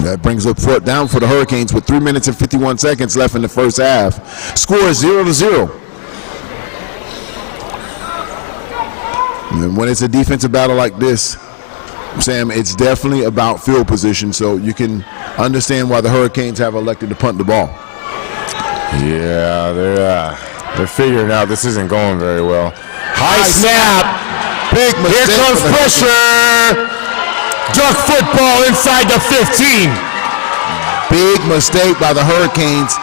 That brings up 4th down for the Hurricanes with 3 minutes and 51 seconds left in the first half. Score is 0-0. And when it's a defensive battle like this, Sam, it's definitely about field position, so you can understand why the Hurricanes have elected to punt the ball. Yeah, they're figuring out this isn't going very well. High snap. Big mistake. Here comes pressure. Duck football inside the 15. Big mistake by the Hurricanes,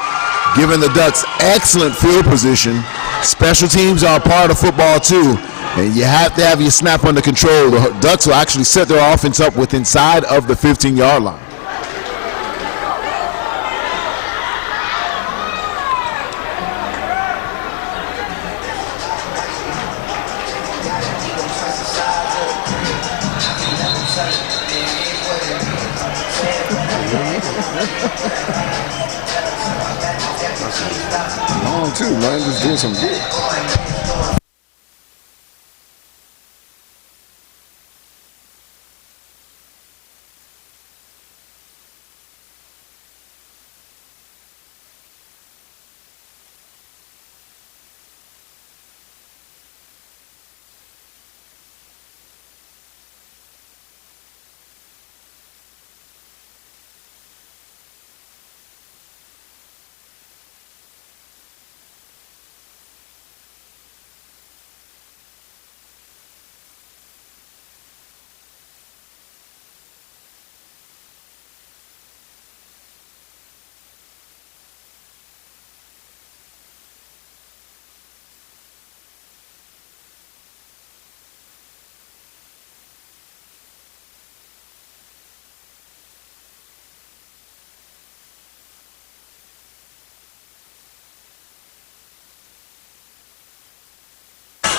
giving the Ducks excellent field position. Special teams are a part of football too, and you have to have your snap under control. The Ducks will actually set their offense up with inside of the 15-yard line. Long too, man. Just doing some good.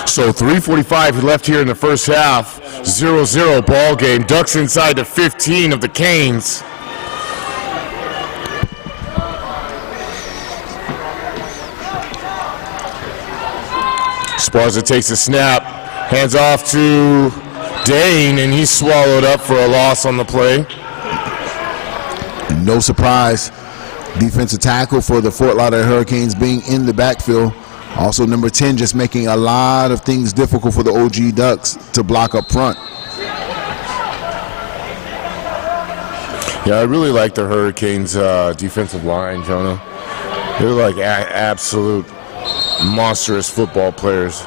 So 3:45 left here in the first half. 0-0 ball game. Ducks inside the 15 of the Canes. Esparza takes a snap, hands off to Dane, and he's swallowed up for a loss on the play. No surprise, defensive tackle for the Fort Lauderdale Hurricanes being in the backfield. Also, number 10 just making a lot of things difficult for the OG Ducks to block up front. Yeah, I really like the Hurricanes' defensive line, Jonah. They're like absolute monstrous football players.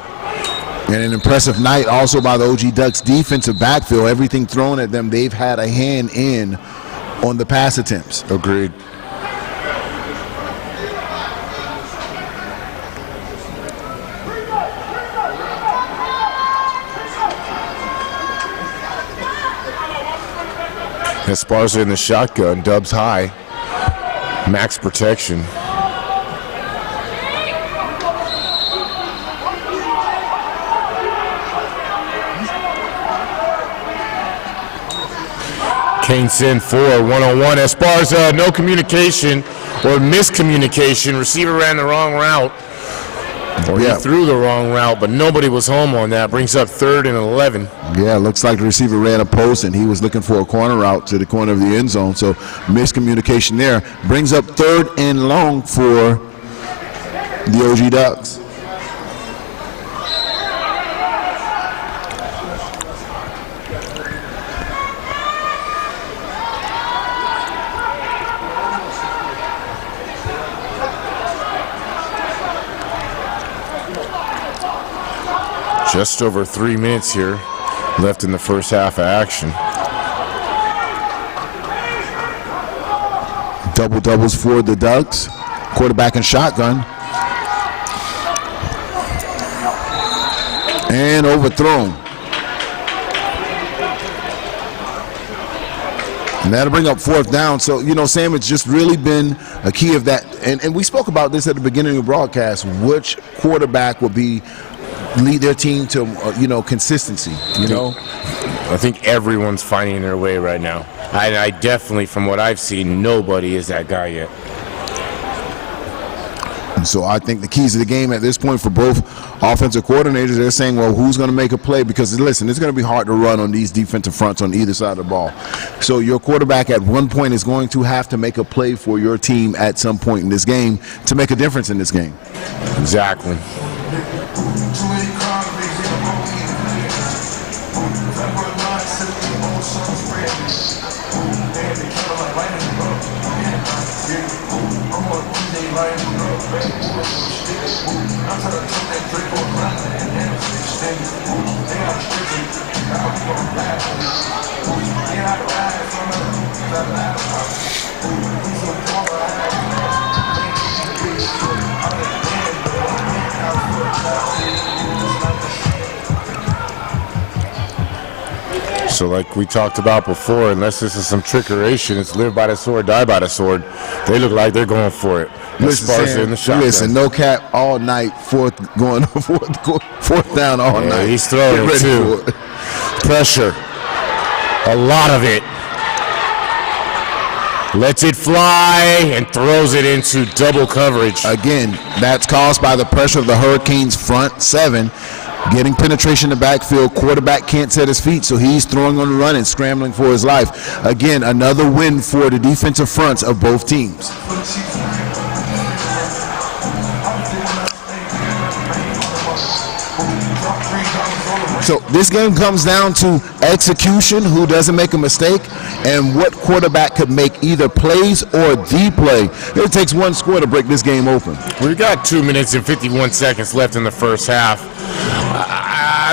And an impressive night also by the OG Ducks defensive backfield. Everything thrown at them, they've had a hand in on the pass attempts. Agreed. Esparza in the shotgun, dubs high, max protection. Kane send 4, one-on-one. Esparza, no communication or miscommunication. Receiver ran the wrong route. Or he threw the wrong route, but nobody was home on that. Brings up 3rd and 11. Yeah, looks like the receiver ran a post and he was looking for a corner route to the corner of the end zone. So miscommunication there. Brings up 3rd and long for the OG Ducks. Just over 3 minutes here left in the first half of action. Double doubles for the Ducks. Quarterback and shotgun. And overthrown. And that'll bring up 4th down. So, you know, Sam, it's just really been a key of that. And we spoke about this at the beginning of the broadcast. Which quarterback will lead their team to, consistency, I think everyone's finding their way right now. I definitely, from what I've seen, nobody is that guy yet. And so I think the keys of the game at this point for both offensive coordinators, they're saying, well, who's going to make a play? Because, listen, it's going to be hard to run on these defensive fronts on either side of the ball. So your quarterback at one point is going to have to make a play for your team at some point in this game to make a difference in this game. Exactly. So like we talked about before, unless this is some trickeration, it's live by the sword, die by the sword. They look like they're going for it. Listen, no cap all night, fourth down all night. He's throwing it too. Pressure. A lot of it. Lets it fly and throws it into double coverage. Again, that's caused by the pressure of the Hurricanes' front seven. Getting penetration in the backfield, quarterback can't set his feet, so he's throwing on the run and scrambling for his life. Again, another win for the defensive fronts of both teams. So this game comes down to execution, who doesn't make a mistake, and what quarterback could make either plays or the play. It takes one score to break this game open. We've got 2 minutes and 51 seconds left in the first half.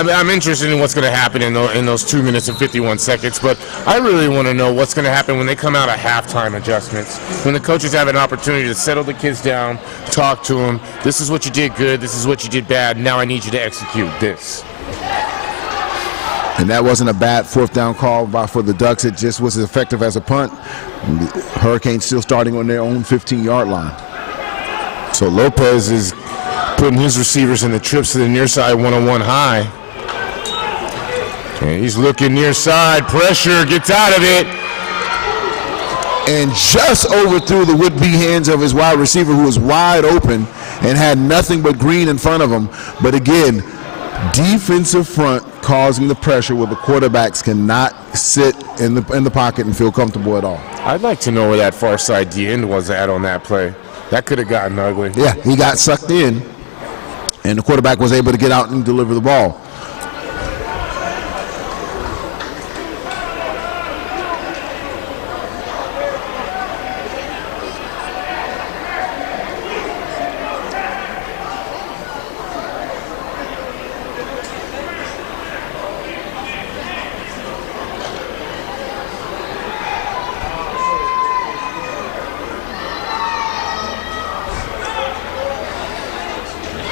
I'm interested in what's going to happen in those 2 minutes and 51 seconds, but I really want to know what's going to happen when they come out of halftime adjustments, when the coaches have an opportunity to settle the kids down, talk to them. This is what you did good. This is what you did bad. Now I need you to execute this. And that wasn't a bad fourth down call for the Ducks. It just was as effective as a punt. The Hurricanes still starting on their own 15-yard line. So Lopez is putting his receivers in the trips to the near side 101 high. And he's looking near side. Pressure, gets out of it. And just overthrew the would-be hands of his wide receiver, who was wide open and had nothing but green in front of him. But again, defensive front causing the pressure where the quarterbacks cannot sit in the pocket and feel comfortable at all. I'd like to know where that far side D end was at on that play. That could have gotten ugly. Yeah, he got sucked in, and the quarterback was able to get out and deliver the ball.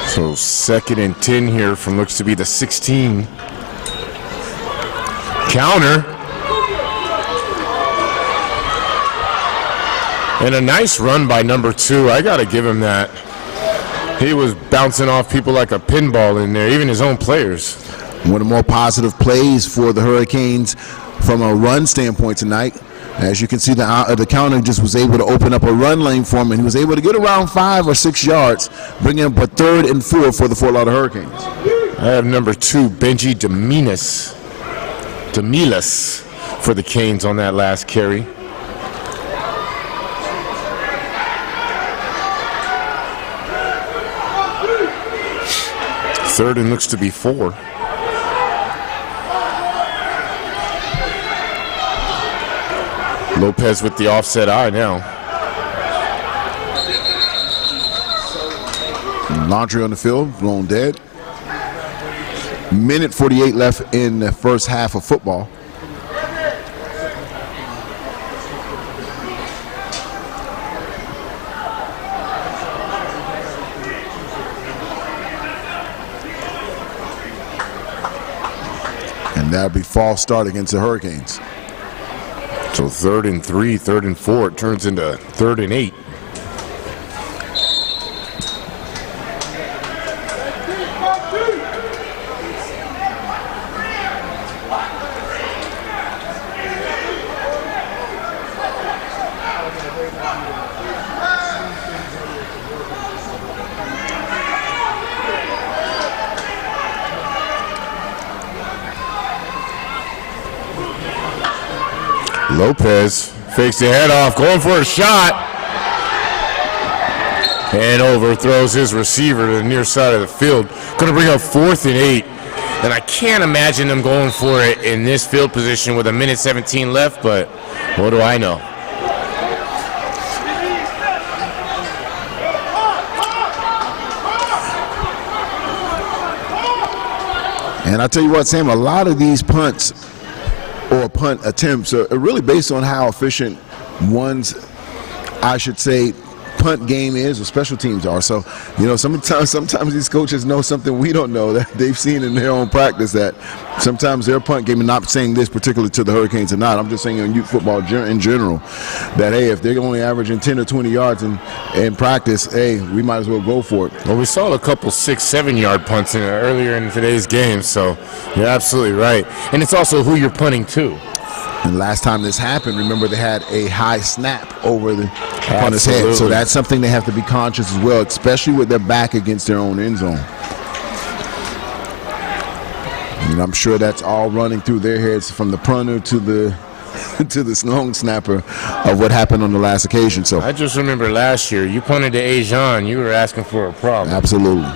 So 2nd and 10 here from looks to be the 16. Counter. And a nice run by number 2. I got to give him that. He was bouncing off people like a pinball in there, even his own players. One of the more positive plays for the Hurricanes from a run standpoint tonight. As you can see, the counter just was able to open up a run lane for him, and he was able to get around 5 or 6 yards, bringing up a 3rd and 4 for the Fort Lauderdale Hurricanes. I have number 2, Benji Demilas for the Canes on that last carry. Third and looks to be 4. Lopez with the offset eye now. Laundry on the field, blown dead. Minute 48 left in the first half of football. And that'll be false start against the Hurricanes. So 3rd and 3, 3rd and 4, it turns into 3rd and 8. Lopez fakes the head off, going for a shot, and overthrows his receiver to the near side of the field. Going to bring up 4th and 8, and I can't imagine them going for it in this field position with 1:17 left, but what do I know? And I tell you what, Sam, a lot of these punts or punt attempts are really based on how efficient one's, I should say, punt game is or special teams are. So, you know, sometimes these coaches know something we don't know that they've seen in their own practice, that sometimes their punt game, and not saying this particularly to the Hurricanes or not, I'm just saying in youth football in general, that, hey, if they're only averaging 10 or 20 yards in practice, hey, we might as well go for it. Well, we saw a couple 6-7 yard punts earlier in today's game, so you're absolutely right. And it's also who you're punting to. And last time this happened, remember they had a high snap over the opponent's head. So that's something they have to be conscious as well, especially with their back against their own end zone. And I'm sure that's all running through their heads from the punter to the to this long snapper of what happened on the last occasion. So I just remember last year, you punted to Ajon, you were asking for a problem. Absolutely.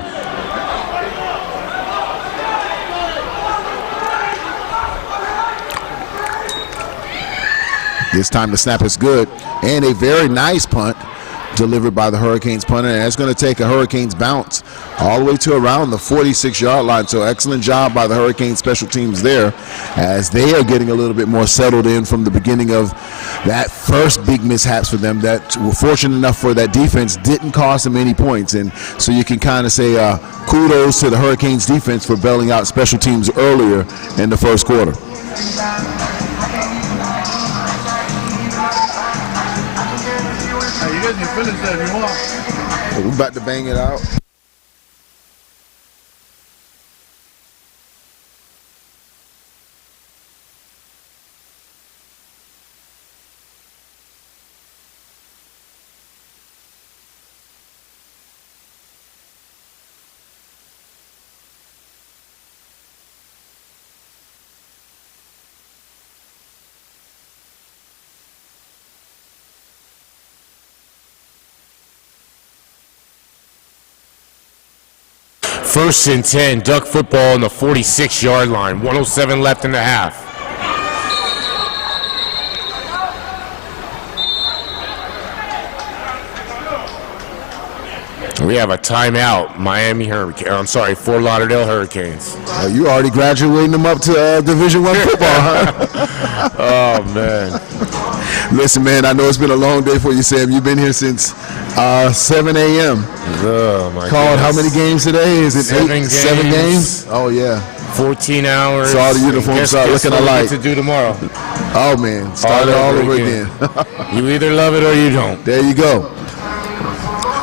This time the snap is good, and a very nice punt delivered by the Hurricanes punter, and that's going to take a Hurricanes bounce all the way to around the 46-yard line. So excellent job by the Hurricanes special teams there, as they are getting a little bit more settled in from the beginning of that first big mishaps for them that were fortunate enough for that defense didn't cost them any points. And so you can kind of say kudos to the Hurricanes defense for bailing out special teams earlier in the first quarter. You can finish that if you want. We're about to bang it out. First and 10, Duck football on the 46-yard line. 1:07 left in the half. We have a timeout. Fort Lauderdale Hurricanes. You already graduating them up to Division I football, huh? Oh, man. Listen, man, I know it's been a long day for you, Sam. You've been here since 7 a.m. Oh, my Called goodness. how many games today? Is it 7 games? Oh, yeah. 14 hours. So all the uniforms start looking what alike. we get to do tomorrow. Oh, man. Start it all over again. You either love it or you don't. There you go.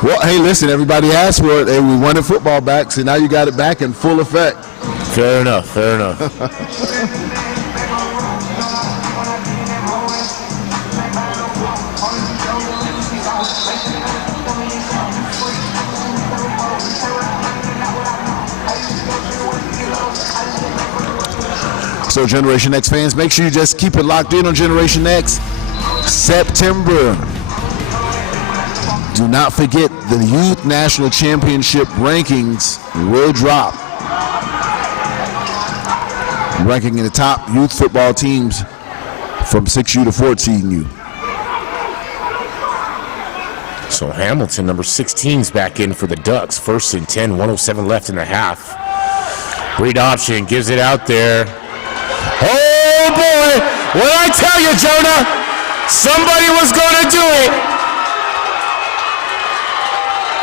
Well, hey, listen, everybody asked for it, and we wanted football back, so now you got it back in full effect. Fair enough, fair enough. So, Generation X fans, make sure you just keep it locked in on Generation X. September. Do not forget the Youth National Championship rankings will drop. Ranking in the top youth football teams from 6U to 14U. So Hamilton, number 16, is back in for the Ducks. First and 10, 1:07 left in the half. Read option, gives it out there. Oh boy, what did I tell you, Jonah? Somebody was going to do it.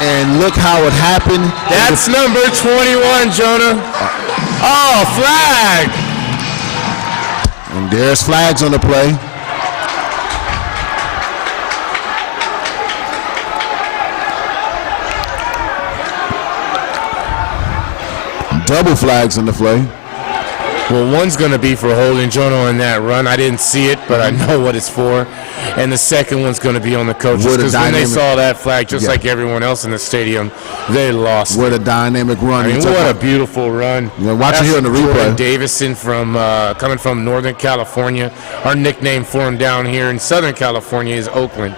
And look how it happened. That's number 21, Jonah. Oh, flag. And there's flags on the play. Double flags on the play. Well, one's going to be for holding Jonah on that run. I didn't see it, but I know what it's for. And the second one's going to be on the coaches, because when they saw that flag, just like everyone else in the stadium, they lost. What a dynamic run. I mean, what a beautiful run. Yeah, watch it here on the replay. Jordan Davison from coming from Northern California. Our nickname for him down here in Southern California is Oakland.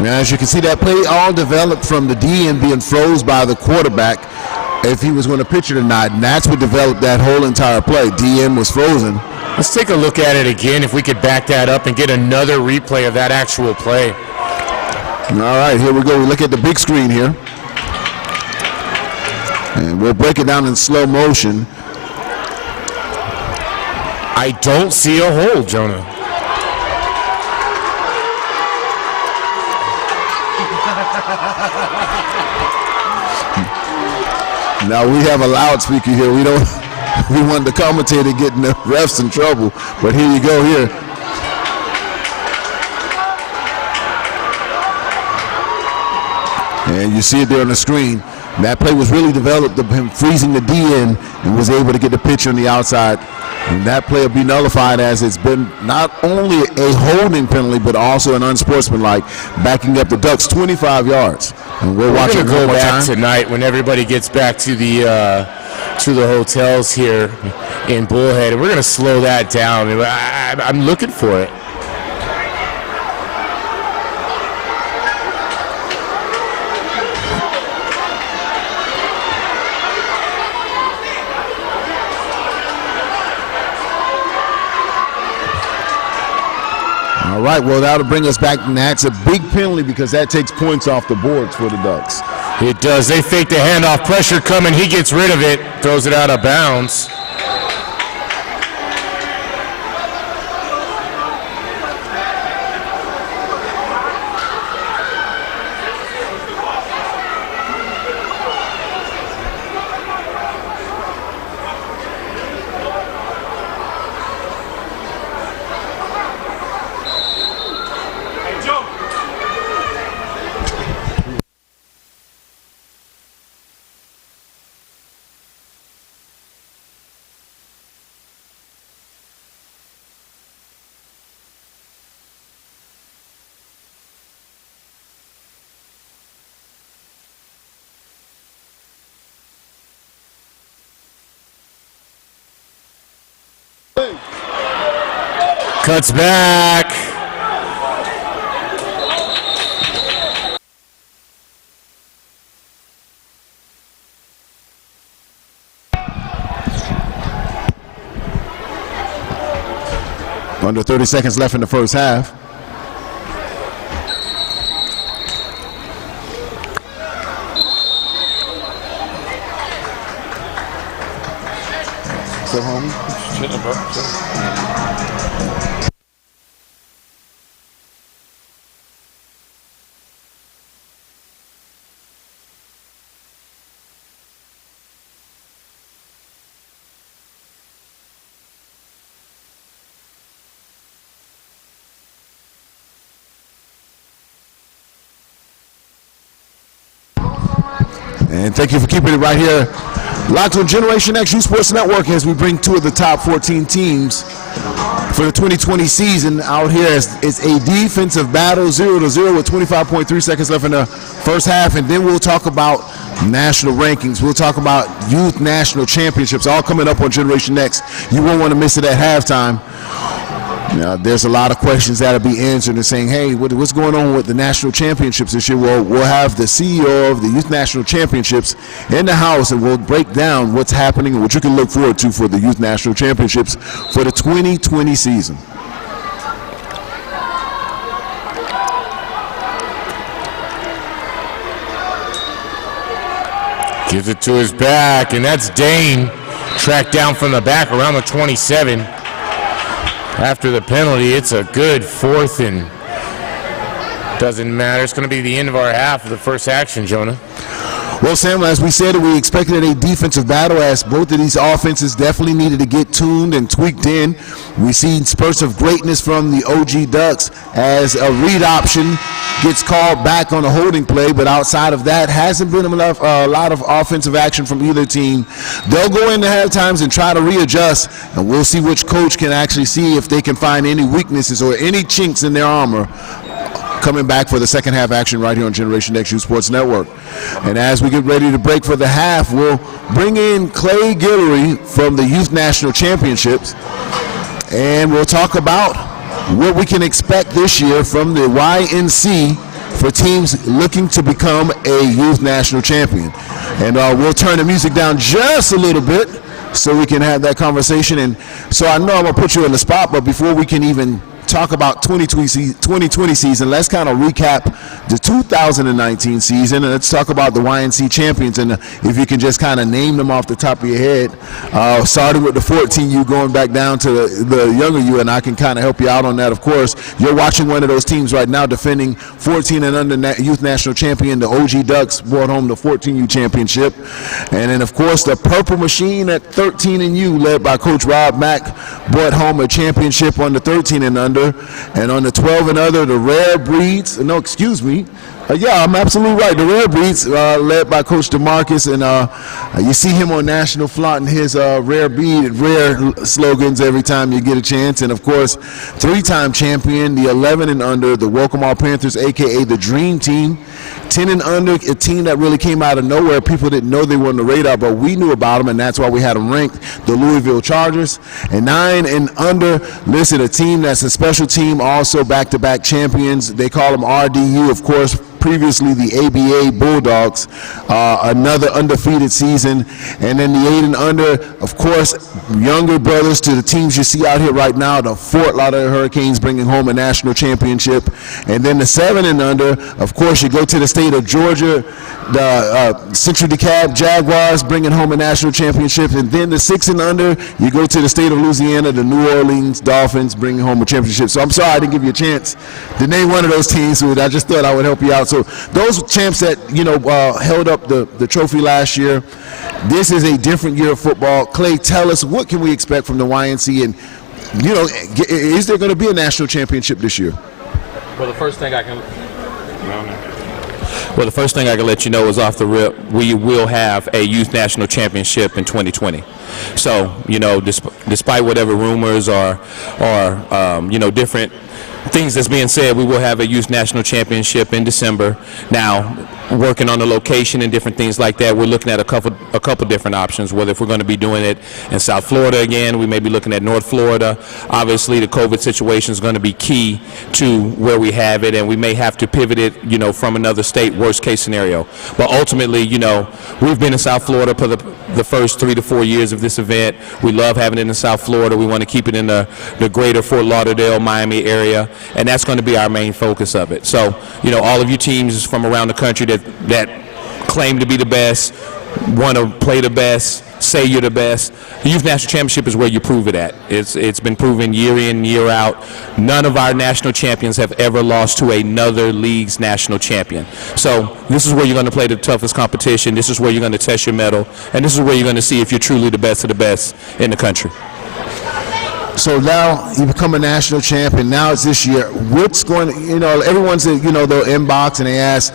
Now, as you can see, that play all developed from the DN being froze by the quarterback if he was going to pitch it or not, and that's what developed that whole entire play. DN was frozen. Let's take a look at it again, if we could back that up and get another replay of that actual play. All right, here we go. We look at the big screen here. And we'll break it down in slow motion. I don't see a hole, Jonah. Now we have a loudspeaker here. We want the commentator getting the refs in trouble, but here you go here. And you see it there on the screen. That play was really developed of him freezing the DN and was able to get the pitch on the outside And that play will be nullified as it's been not only a holding penalty, but also an unsportsmanlike, backing up the Ducks 25 yards. And we're watching going to go back time. tonight when everybody gets back to the hotels here in Bullhead, and we're going to slow that down. I'm looking for it. All right, well, that'll bring us back, and that's a big penalty because that takes points off the boards for the Ducks. It does. They fake the handoff. Pressure coming. He gets rid of it. Throws it out of bounds. Cuts back. Under 30 seconds left in the first half. Still home? Chilling, bro. And thank you for keeping it right here. Locked on Generation X Youth Sports Network as we bring two of the top 14 teams for the 2020 season out here. It's a defensive battle, 0-0 with 25.3 seconds left in the first half. And then we'll talk about national rankings. We'll talk about youth national championships, all coming up on Generation X. You won't want to miss it at halftime. Now, there's a lot of questions that'll be answered and saying, hey, what's going on with the national championships this year? Well, we'll have the CEO of the Youth National Championships in the house, and we'll break down what's happening and what you can look forward to for the Youth National Championships for the 2020 season. Gives it to his back, and that's Dane, tracked down from the back around the 27. After the penalty, it's a good fourth, and doesn't matter. It's going to be the end of our half of the first action, Jonah. Well, Sam, as we said, we expected a defensive battle as both of these offenses definitely needed to get tuned and tweaked in. We see spurts of greatness from the OG Ducks as a read option gets called back on a holding play, but outside of that, hasn't been a lot of offensive action from either team. They'll go into halftimes and try to readjust, and we'll see which coach can actually see if they can find any weaknesses or any chinks in their armor coming back for the second half action right here on Generation X Youth Sports Network. And as we get ready to break for the half, we'll bring in Clay Guillory from the Youth National Championships, and we'll talk about what we can expect this year from the YNC for teams looking to become a Youth National Champion. And we'll turn the music down just a little bit so we can have that conversation. And so I know I'm going to put you on the spot, but before we can even talk about 2020 season, let's kind of recap the 2019 season, and let's talk about the YNC champions, and if you can just kind of name them off the top of your head, starting with the 14U going back down to the younger you, and I can kind of help you out on that. Of course, you're watching one of those teams right now defending 14 and under youth national champion. The OG Ducks brought home the 14U championship, and then of course the Purple Machine at 13 and U, led by Coach Rob Mack, brought home a championship on the 13 and under. And on the 12 and under, the Yeah, I'm absolutely right. The Rare Breeds, led by Coach DeMarcus, and you see him on national flaunting his rare slogans every time you get a chance. And of course, 3-time champion, the 11 and under, the Welcome All Panthers, aka the Dream Team. 10 and under, a team that really came out of nowhere. People didn't know they were on the radar, but we knew about them, and that's why we had them ranked, the Louisville Chargers. And 9 and under, listen, a team that's a special team, also back-to-back champions. They call them RDU, of course, previously the ABA Bulldogs, another undefeated season. And then the 8 and under, of course, younger brothers to the teams you see out here right now, the Fort Lauderdale Hurricanes bringing home a national championship. And then the 7 and under, of course, you go to the state of Georgia, the Central DeKalb Jaguars bringing home a national championship. And then the 6 and under, you go to the state of Louisiana, the New Orleans Dolphins bringing home a championship. So I'm sorry I didn't give you a chance to name one of those teams. I just thought I would help you out. So those champs that, held up the trophy last year, this is a different year of football. Clay, tell us, what can we expect from the YNC? And, is there going to be a national championship this year? Well, the first thing I can let you know is off the rip, we will have a youth national championship in 2020. So, despite whatever rumors or different things that's being said, we will have a youth national championship in December. Now, working on the location and different things like that, we're looking at a couple different options, whether if we're going to be doing it in South Florida again, we may be looking at North Florida. Obviously, the COVID situation is going to be key to where we have it, and we may have to pivot it, from another state, worst case scenario. But ultimately, we've been in South Florida for the first 3 to 4 years of this event. We love having it in South Florida. We want to keep it in the greater Fort Lauderdale, Miami area, and that's going to be our main focus of it. So, all of you teams from around the country that claim to be the best, want to play the best, say you're the best, the Youth National Championship is where you prove it at. It's been proven year in, year out. None of our national champions have ever lost to another league's national champion. So this is where you're going to play the toughest competition. This is where you're going to test your mettle, and this is where you're going to see if you're truly the best of the best in the country. So now you become a national champion. Now it's this year. What's going to, everyone's, they'll inbox and they ask,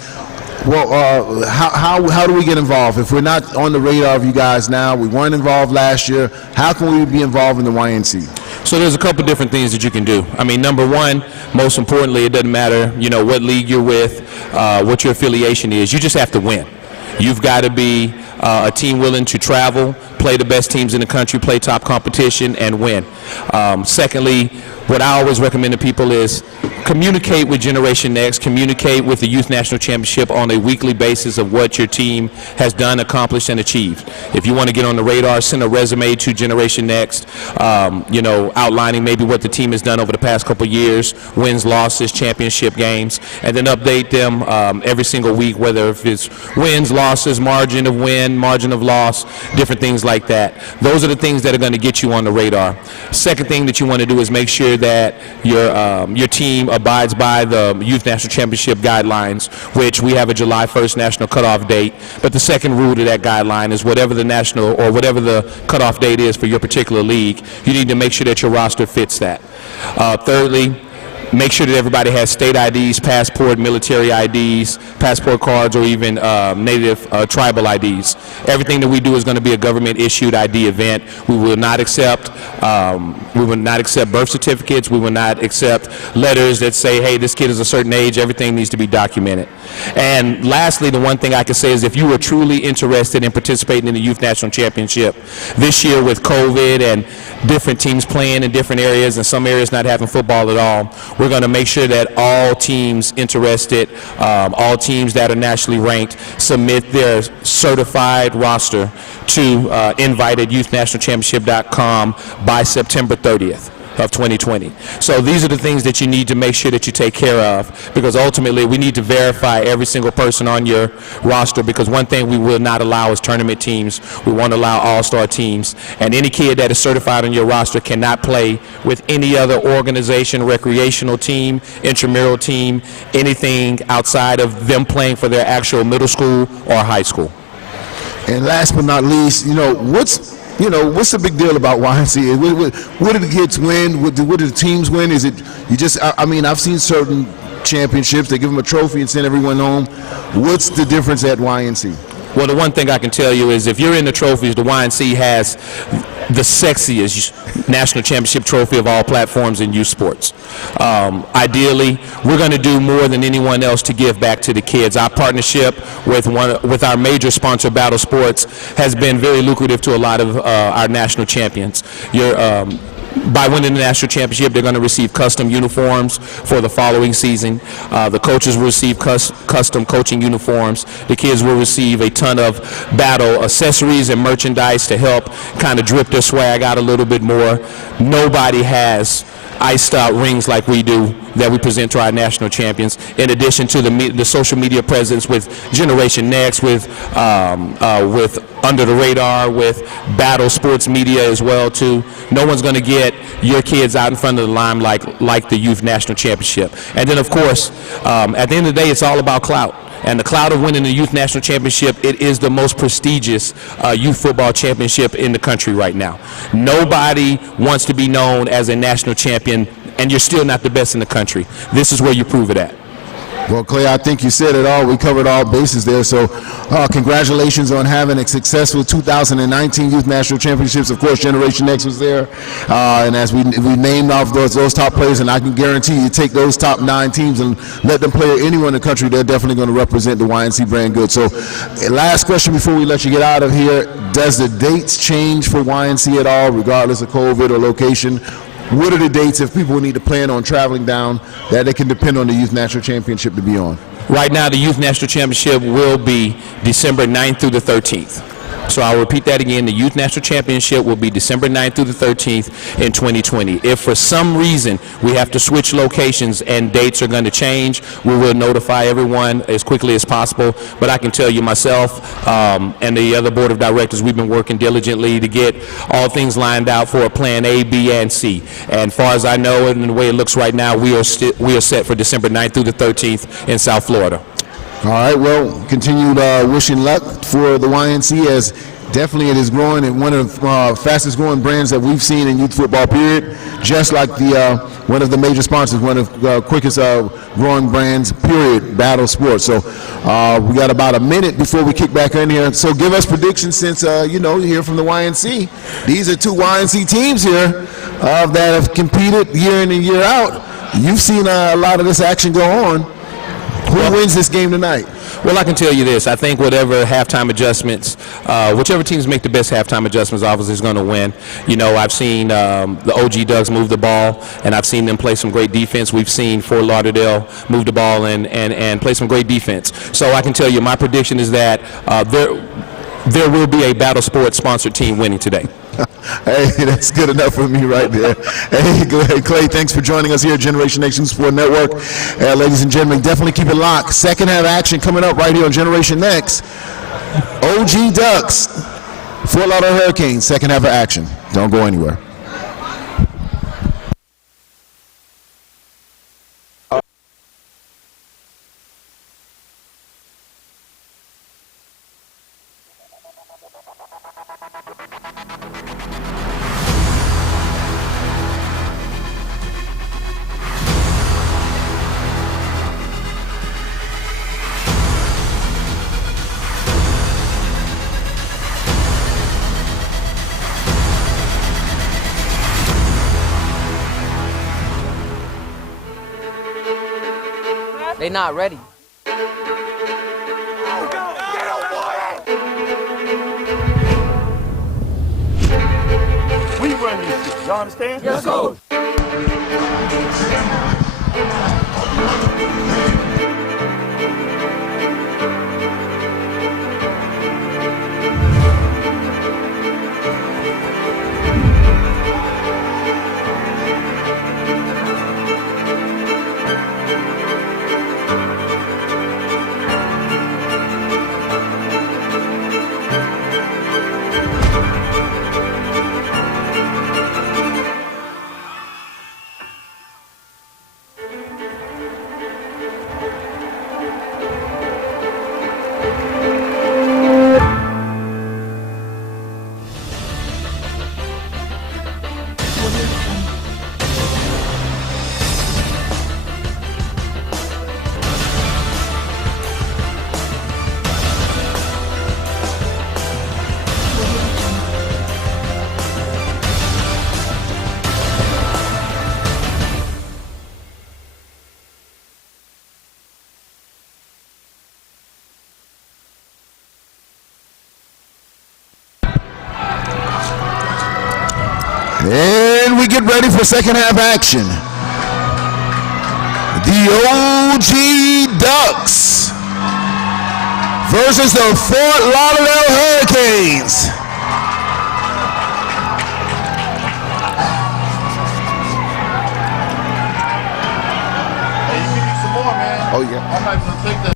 well, how do we get involved? If we're not on the radar of you guys now, we weren't involved last year, how can we be involved in the YNC? So there's a couple different things that you can do. I mean, number one, most importantly, it doesn't matter, what league you're with, what your affiliation is. You just have to win. You've got to be a team willing to travel, play the best teams in the country, play top competition, and win. Secondly, what I always recommend to people is communicate with Generation Next, communicate with the Youth National Championship on a weekly basis of what your team has done, accomplished, and achieved. If you want to get on the radar, send a resume to Generation Next, outlining maybe what the team has done over the past couple of years, wins, losses, championship games, and then update them every single week, whether if it's wins, losses, margin of win, margin of loss, different things like that. Those are the things that are going to get you on the radar. Second thing that you want to do is make sure that your team abides by the Youth National Championship guidelines, which we have a July 1st national cutoff date. But the second rule to that guideline is whatever the national or whatever the cutoff date is for your particular league, you need to make sure that your roster fits that. Thirdly, make sure that everybody has state IDs, passport, military IDs, passport cards, or even native tribal IDs. Everything that we do is going to be a government-issued ID event. We will not accept birth certificates. We will not accept letters that say, hey, this kid is a certain age. Everything needs to be documented. And lastly, the one thing I can say is if you are truly interested in participating in the Youth National Championship this year with COVID and different teams playing in different areas and some areas not having football at all, we're going to make sure that all teams interested, all teams that are nationally ranked, submit their certified roster to invite at youthnationalchampionship.com by September 30th. Of 2020. So these are the things that you need to make sure that you take care of, because ultimately we need to verify every single person on your roster, because one thing we will not allow is tournament teams. We won't allow all-star teams, and any kid that is certified on your roster cannot play with any other organization, recreational team, intramural team, anything outside of them playing for their actual middle school or high school. And last but not least, what's the big deal about YNC? What do the kids win? What do the teams win? Is it you just? I mean, I've seen certain championships. They give them a trophy and send everyone home. What's the difference at YNC? Well, the one thing I can tell you is if you're in the trophies, the YNC has the sexiest national championship trophy of all platforms in youth sports. Ideally, we're going to do more than anyone else to give back to the kids. Our partnership with our major sponsor, Battle Sports, has been very lucrative to a lot of our national champions. By winning the national championship, they're going to receive custom uniforms for the following season. The coaches will receive custom coaching uniforms. The kids will receive a ton of battle accessories and merchandise to help kind of drip their swag out a little bit more. Nobody has iced out rings like we do that we present to our national champions, in addition to the social media presence with Generation Next, with Under the Radar, with Battle Sports Media as well too. No one's going to get your kids out in front of the limelight like the Youth National Championship. And then of course, at the end of the day, it's all about clout. And the clout of winning the Youth National Championship, it is the most prestigious youth football championship in the country right now. Nobody wants to be known as a national champion, and you're still not the best in the country. This is where you prove it at. Well, Clay, I think you said it all. We covered all bases there. So congratulations on having a successful 2019 Youth National Championships. Of course, Generation X was there. And as we named off those top players, and I can guarantee you take those top 9 teams and let them play anywhere in the country, they're definitely going to represent the YNC brand good. So last question before we let you get out of here. Does the dates change for YNC at all, regardless of COVID or location? What are the dates if people need to plan on traveling down that they can depend on the Youth National Championship to be on? Right now, the Youth National Championship will be December 9th through the 13th. So I'll repeat that again. The Youth National Championship will be December 9th through the 13th in 2020. If for some reason we have to switch locations and dates are going to change, we will notify everyone as quickly as possible. But I can tell you myself and the other board of directors, we've been working diligently to get all things lined out for a plan A, B, and C. And far as I know, and the way it looks right now, we are set for December 9th through the 13th in South Florida. All right, well, continued wishing luck for the YNC, as definitely it is growing and one of the fastest growing brands that we've seen in youth football, period. Just like the one of the major sponsors, one of the quickest growing brands, period, Battle Sports. So we got about a minute before we kick back in here. So give us predictions, since, you hear from the YNC. These are 2 YNC teams here that have competed year in and year out. You've seen a lot of this action go on. Who wins this game tonight? Well, I can tell you this. I think whatever halftime adjustments, whichever teams make the best halftime adjustments, obviously is going to win. I've seen the OG Ducks move the ball, and I've seen them play some great defense. We've seen Fort Lauderdale move the ball and play some great defense. So I can tell you my prediction is that there will be a Battle Sports sponsored team winning today. Hey, that's good enough for me right there. Hey, go ahead, Clay. Thanks for joining us here at Generation Nation Sport Network. Ladies and gentlemen, definitely keep it locked. Second half action coming up right here on Generation Next. OG Ducks, Fort Lauderdale Hurricanes, second half of action. Don't go anywhere. They not ready. We run this shit. Y'all understand? Yes, coach. And we get ready for second half action. The OG Ducks versus the Fort Lauderdale Hurricanes. Hey, you can use some more, man. Oh, yeah. I'm not going to take that.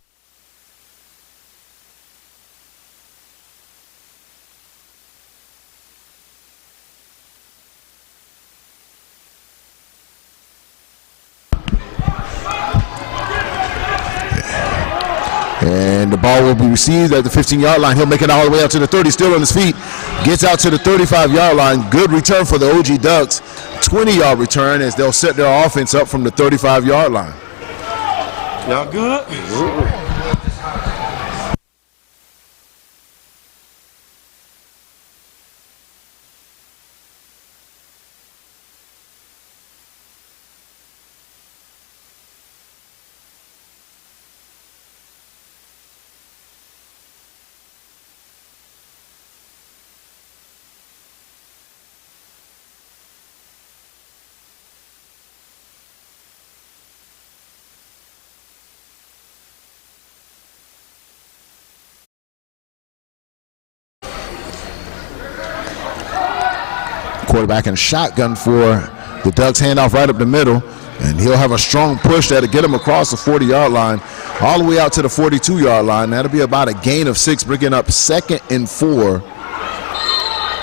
And the ball will be received at the 15-yard line. He'll make it all the way out to the 30, still on his feet. Gets out to the 35-yard line. Good return for the OG Ducks. 20-yard return as they'll set their offense up from the 35-yard line. Y'all good? Quarterback in shotgun for the Ducks, handoff right up the middle, and he'll have a strong push that'll get him across the 40-yard line, all the way out to the 42-yard line. That'll be about a gain of 6, bringing up 2nd and 4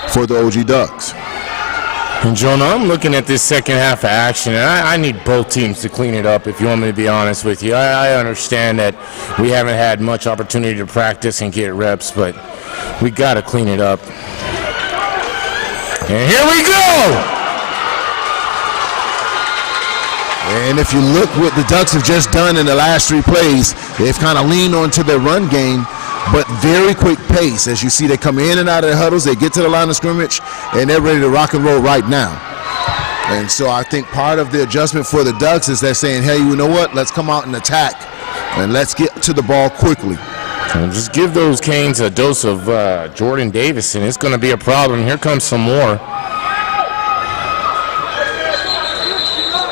for the OG Ducks. And Jonah, I'm looking at this second half of action, and I need both teams to clean it up, if you want me to be honest with you. I understand that we haven't had much opportunity to practice and get reps, but we got to clean it up. And here we go! And if you look what the Ducks have just done in the last 3 plays, they've kind of leaned onto their run game, but very quick pace. As you see, they come in and out of the huddles, they get to the line of scrimmage, and they're ready to rock and roll right now. And so I think part of the adjustment for the Ducks is they're saying, hey, you know what? Let's come out and attack, and let's get to the ball quickly. And just give those Canes a dose of Jordan Davison. It's going to be a problem. Here comes some more.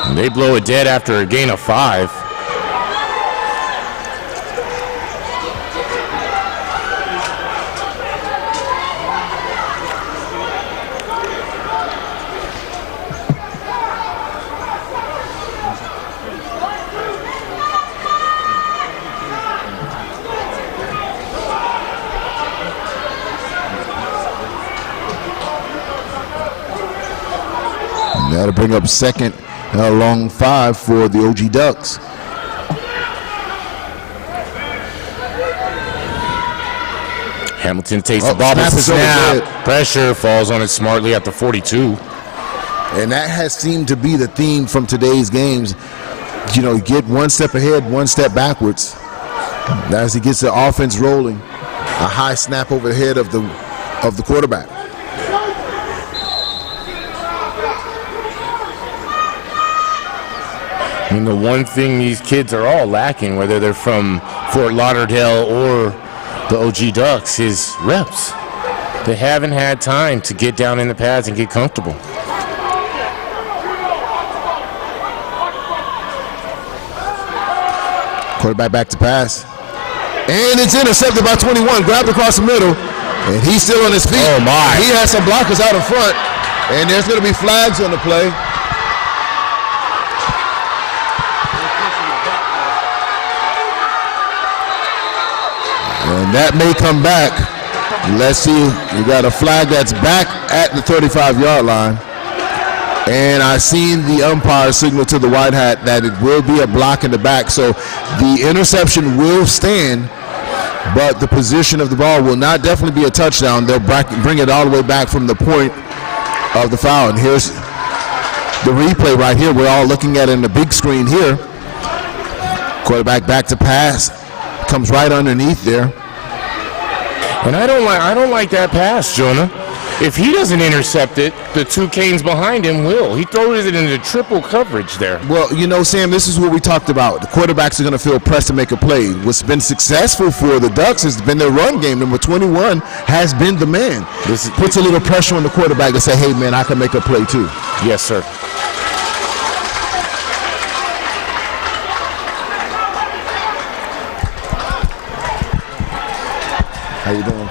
And they blow it dead after a gain of 5. That'll bring up 2nd and long 5 for the OG Ducks. Hamilton takes the ball, but snap. Pressure falls on it smartly at the 42. And that has seemed to be the theme from today's games. You know, get one step ahead, one step backwards. As he gets the offense rolling, a high snap over the head of the quarterback. And the one thing these kids are all lacking, whether they're from Fort Lauderdale or the OG Ducks, is reps. They haven't had time to get down in the pads and get comfortable. Quarterback back to pass. And it's intercepted by 21, grabbed across the middle, and he's still on his feet. Oh, my. He has some blockers out in front, and there's going to be flags on the play. And that may come back. Let's see. You got a flag that's back at the 35-yard line. And I seen the umpire signal to the white hat that it will be a block in the back. So the interception will stand, but the position of the ball will not definitely be a touchdown. They'll bring it all the way back from the point of the foul. And here's the replay right here. We're all looking at it in the big screen here. Quarterback back to pass. Comes right underneath there. And I don't like that pass, Jonah. If he doesn't intercept it, the two Canes behind him will. He throws it into triple coverage there. Well, you know, Sam, this is what we talked about. The quarterbacks are going to feel pressed to make a play. What's been successful for the Ducks has been their run game. Number 21 has been the man. This puts a little pressure on the quarterback to say, hey, man, I can make a play too. Yes, sir. How you doing?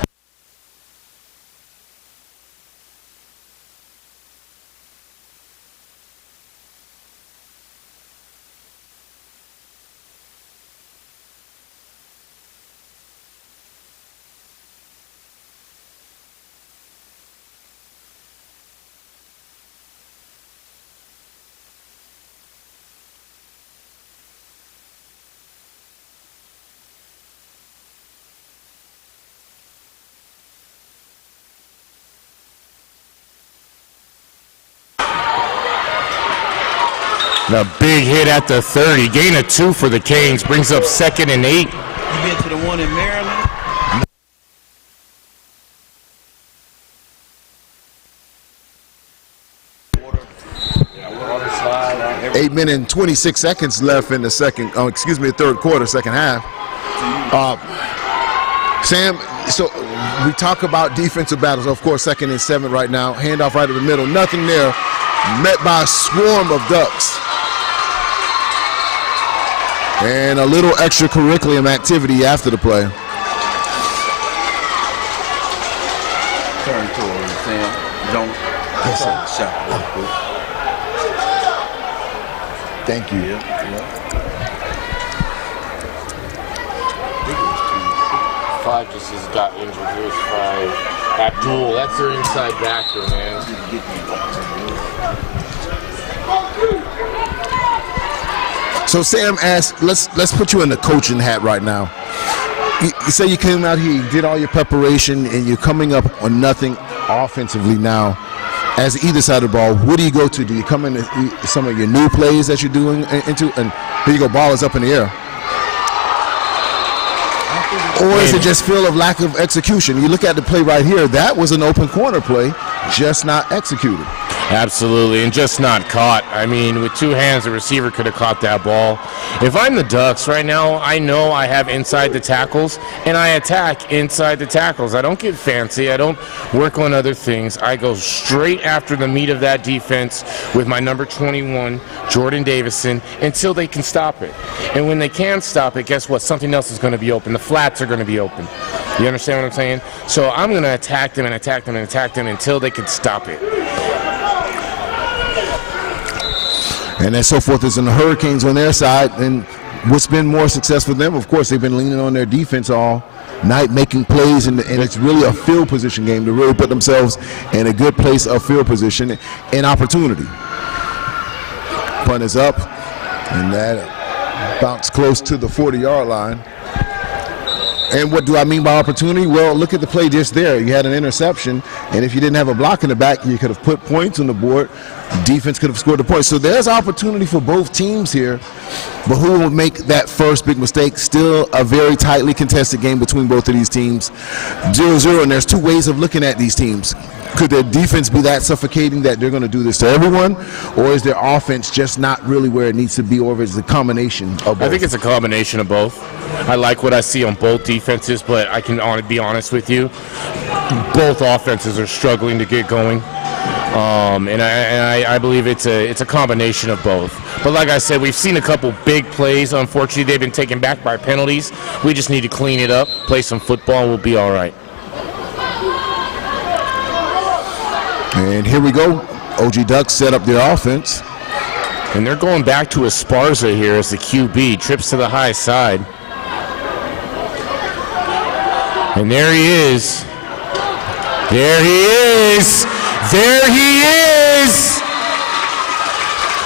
The big hit at the 30. Gain of 2 for the Canes. Brings up 2nd and 8. You been to the one in Maryland? 8 minutes and 26 seconds left in the third quarter, second half. Sam, so we talk about defensive battles. Of course, 2nd and 7 right now. Handoff right in the middle. Nothing there. Met by a swarm of Ducks. And a little extracurricular activity after the play. Turn towards Sam. Don't call the shot real quick. Thank you. Yeah. 5 just has got injured. Here's 5. Abdul, that's their inside backer, man. So Sam asked, let's put you in the coaching hat right now. You say you came out here, you did all your preparation, and you're coming up on nothing offensively now. As either side of the ball, what do you go to? Do you come into some of your new plays that you're doing into, and here you go, ball is up in the air? Or is it just feel of lack of execution? You look at the play right here, that was an open corner play, just not executed. Absolutely, and just not caught. I mean, with 2 hands, the receiver could have caught that ball. If I'm the Ducks right now, I know I have inside the tackles, and I attack inside the tackles. I don't get fancy. I don't work on other things. I go straight after the meat of that defense with my number 21, Jordan Davison, until they can stop it. And when they can stop it, guess what? Something else is going to be open. The flats are going to be open. You understand what I'm saying? So I'm going to attack them and attack them and attack them until they can stop it. And then so forth is in the Hurricanes on their side. And what's been more successful for them, of course, they've been leaning on their defense all night, making plays, and it's really a field position game to really put themselves in a good place of field position and opportunity. Punt is up, and that bounced close to the 40-yard line. And what do I mean by opportunity? Well, look at the play just there. You had an interception, and if you didn't have a block in the back, you could have put points on the board. Defense could have scored the points. So there's opportunity for both teams here, but who will make that first big mistake? Still a very tightly contested game between both of these teams. 0-0, and there's 2 ways of looking at these teams. Could their defense be that suffocating that they're going to do this to everyone, or is their offense just not really where it needs to be, or is it a combination of both? I think it's a combination of both. I like what I see on both defenses, but I can be honest with you, both offenses are struggling to get going. And I believe it's a combination of both. But like I said, we've seen a couple big plays. Unfortunately, they've been taken back by penalties. We just need to clean it up, play some football, and we'll be all right. And here we go. OG Ducks set up their offense. And they're going back to Esparza here as the QB. Trips to the high side. And there he is. There he is. There he is.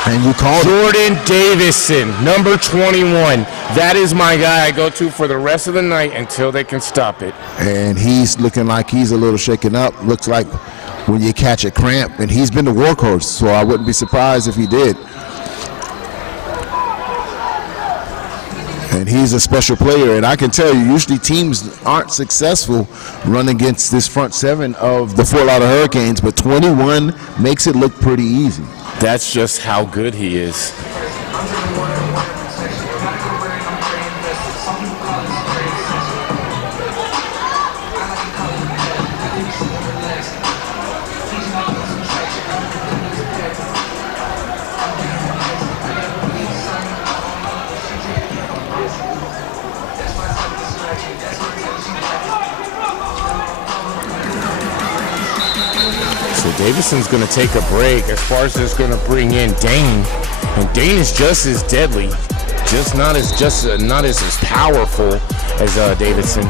And you called Jordan Davison, number 21. That is my guy I go to for the rest of the night until they can stop it. And he's looking like he's a little shaken up. Looks like when you catch a cramp, and he's been the workhorse, so I wouldn't be surprised if he did. And he's a special player, and I can tell you, usually teams aren't successful running against this front seven of the Fort Lauderdale Hurricanes, but 21 makes it look pretty easy. That's just how good he is. So Davidson's going to take a break. Esparza's going to bring in Dane, and Dane is just as deadly, not as powerful as Davidson.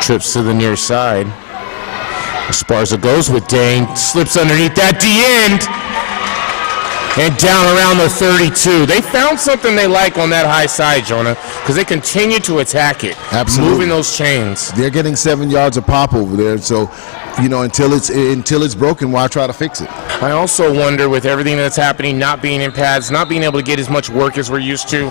Trips to the near side. Esparza goes with Dane, slips underneath that D end, and down around the 32. They found something they like on that high side, Jonah, because they continue to attack it. Absolutely. Moving those chains. They're getting 7 yards of pop over there, so until it's broken, why try to fix it? I also wonder, with everything that's happening, not being in pads, not being able to get as much work as we're used to,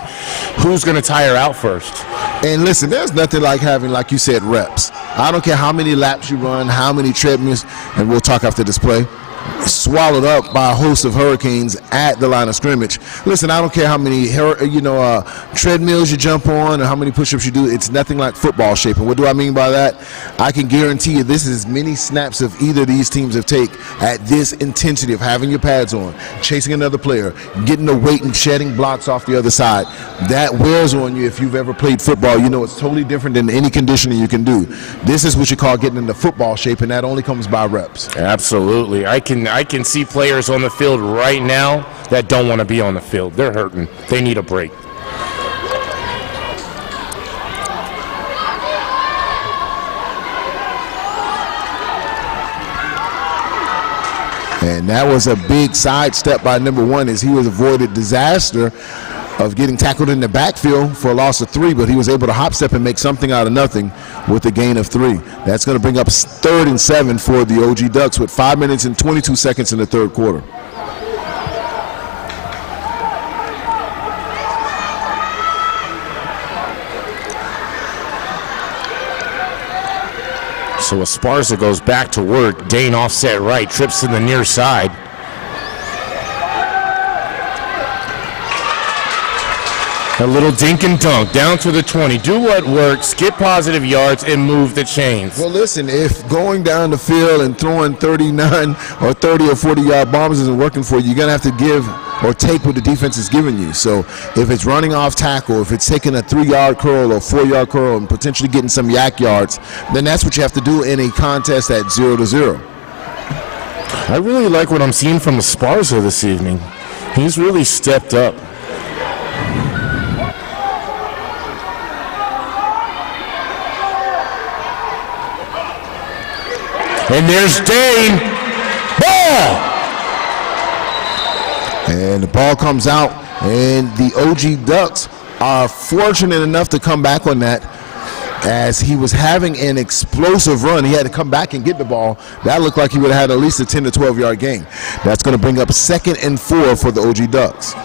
who's going to tire out first? And listen, there's nothing like having, like you said, reps. I don't care how many laps you run, how many treadmills, and we'll talk after this play, swallowed up by a host of Hurricanes at the line of scrimmage. Listen, I don't care how many treadmills you jump on or how many push-ups you do. It's nothing like football shape. And what do I mean by that? I can guarantee you this is as many snaps of either of these teams have taken at this intensity of having your pads on, chasing another player, getting the weight and shedding blocks off the other side. That wears on you if you've ever played football. You know it's totally different than any conditioning you can do. This is what you call getting into football shape, and that only comes by reps. Absolutely. I can see players on the field right now that don't want to be on the field. They're hurting. They need a break. And that was a big sidestep by number 1 as he was avoided disaster of getting tackled in the backfield for a loss of 3, but he was able to hop step and make something out of nothing with a gain of 3. That's going to bring up 3rd and 7 for the OG Ducks with 5 minutes and 22 seconds in the third quarter. So Esparza goes back to work. Dane offset right, trips to the near side. A little dink and dunk down to the 20. Do what works, get positive yards, and move the chains. Well, listen, if going down the field and throwing 39 or 30 or 40-yard bombs isn't working for you, you're going to have to give or take what the defense is giving you. So if it's running off tackle, if it's taking a 3-yard curl or 4-yard curl and potentially getting some yak yards, then that's what you have to do in a contest at 0-0. I really like what I'm seeing from Esparza this evening. He's really stepped up. And there's Dane. Ball! And the ball comes out, and the OG Ducks are fortunate enough to come back on that as he was having an explosive run. He had to come back and get the ball. That looked like he would have had at least a 10 to 12-yard gain. That's going to bring up 2nd and 4 for the OG Ducks.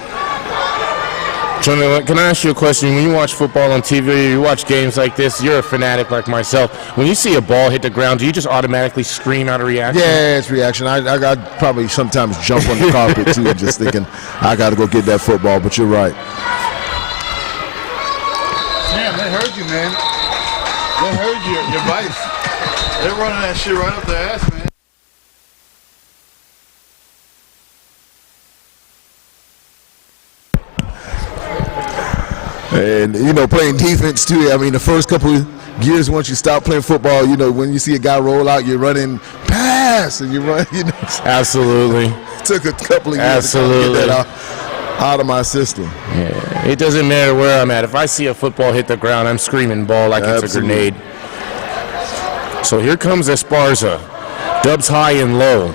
Jonah, can I ask you a question? When you watch football on TV, you watch games like this, you're a fanatic like myself. When you see a ball hit the ground, do you just automatically scream out a reaction? Yeah, it's reaction. I probably sometimes jump on the carpet, too, just thinking, I got to go get that football, but you're right. Damn, they heard you, man. They heard your vice. They're running that shit right up their ass, man. And, playing defense, too. I mean, the first couple of years once you stop playing football, when you see a guy roll out, you're running pass, and you run, Absolutely. It took a couple of years to get that out of my system. Yeah, it doesn't matter where I'm at. If I see a football hit the ground, I'm screaming ball like it's a grenade. So here comes Esparza. Dubs high and low.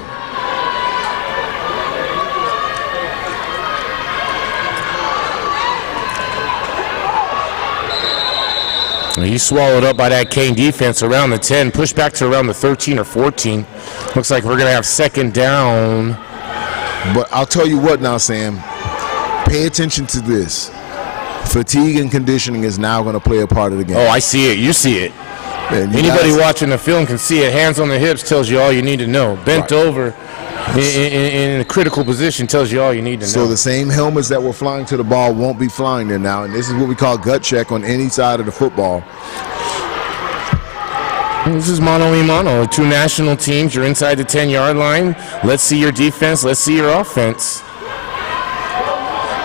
He's swallowed up by that Kane defense around the 10, pushed back to around the 13 or 14. Looks like we're going to have 2nd down. But I'll tell you what now, Sam. Pay attention to this. Fatigue and conditioning is now going to play a part of the game. Oh, I see it. You see it. Anybody watching the film can see it. Hands on the hips tells you all you need to know. Bent over in a critical position tells you all you need to know. So the same helmets that were flying to the ball won't be flying there now, and this is what we call gut check on any side of the football. This is mano-a-mano. Two national teams. You're inside the 10-yard line. Let's see your defense. Let's see your offense.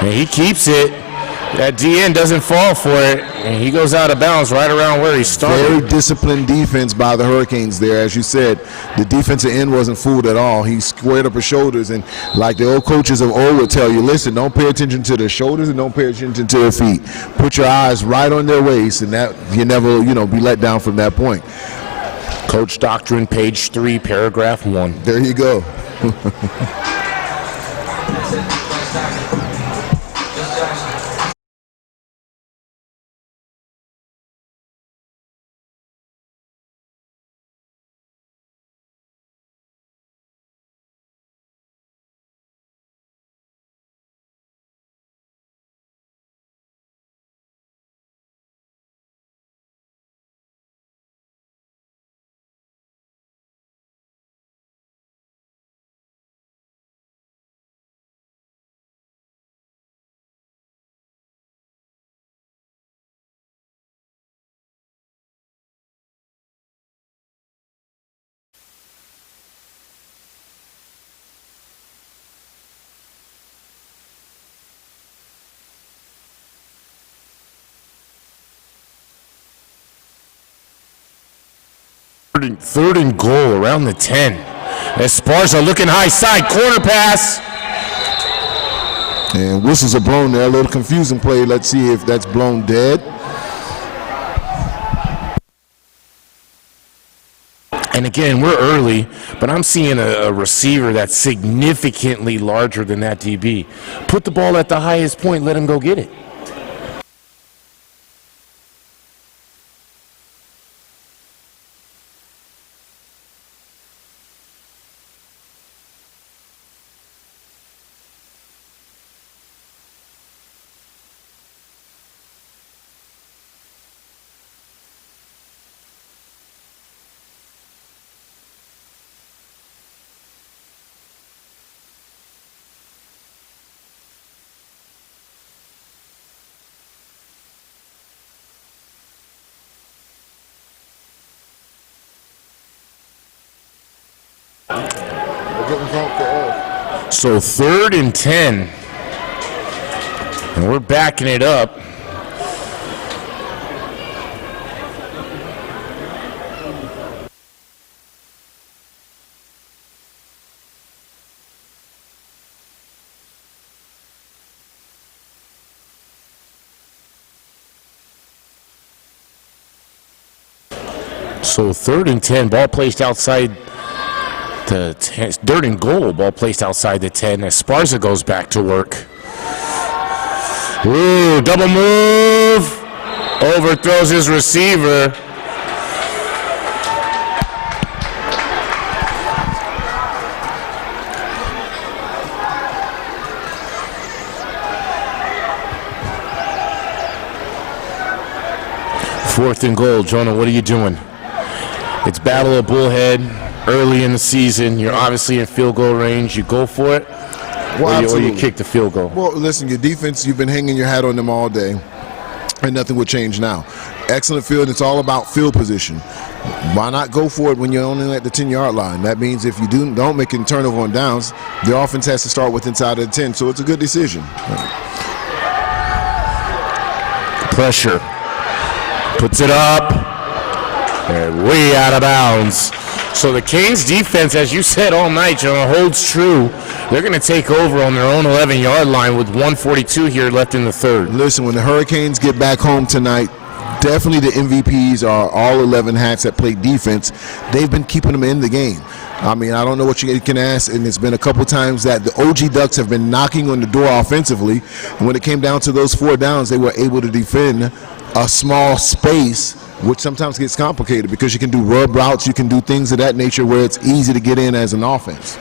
And he keeps it. That DN doesn't fall for it, and he goes out of bounds right around where he started. Very disciplined defense by the Hurricanes there. As you said, the defensive end wasn't fooled at all. He squared up his shoulders, and like the old coaches of old would tell you, listen, don't pay attention to their shoulders and don't pay attention to their feet. Put your eyes right on their waist, and that you never, be let down from that point. Coach Doctrine, page 3, paragraph 1. There you go. Third and goal around the 10. Esparza looking high side, corner pass. And whistles are blown there. A little confusing play. Let's see if that's blown dead. And again, we're early, but I'm seeing a receiver that's significantly larger than that DB. Put the ball at the highest point, let him go get it. So 3rd and 10. And we're backing it up. So 3rd and 10, ball placed outside the 10, 3rd and goal, ball placed outside the 10. Esparza goes back to work. Ooh, double move. Overthrows his receiver. Fourth and goal. Jonah, what are you doing? It's Battle of Bullhead. Early in the season, you're obviously in field goal range. You go for it, or you kick the field goal. Well, listen, your defense, you've been hanging your hat on them all day, and nothing will change now. Excellent field. It's all about field position. Why not go for it when you're only at the 10-yard line? That means if you don't make a turnover on downs, the offense has to start with inside of the 10, so it's a good decision. Pressure. Puts it up. And way out of bounds. So the Canes defense, as you said all night, Jonah, holds true. They're going to take over on their own 11-yard line with 1:42 here left in the 3rd. Listen, when the Hurricanes get back home tonight, definitely the MVPs are all 11 hats that play defense. They've been keeping them in the game. I mean, I don't know what you can ask, and it's been a couple times that the OG Ducks have been knocking on the door offensively. And when it came down to those 4 downs, they were able to defend a small space, which sometimes gets complicated because you can do rub routes, you can do things of that nature where it's easy to get in as an offense.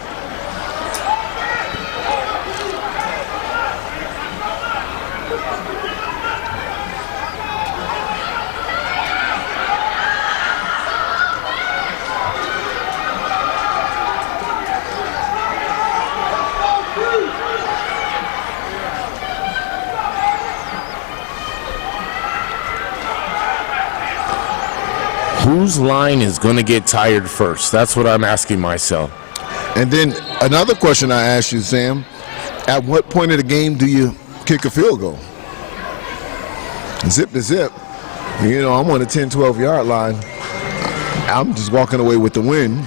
whose line is going to get tired first? That's what I'm asking myself. And then another question I asked you, Sam, at what point of the game do you kick a field goal? Zip to zip. You know, I'm on the 10, 12-yard line. I'm just walking away with the win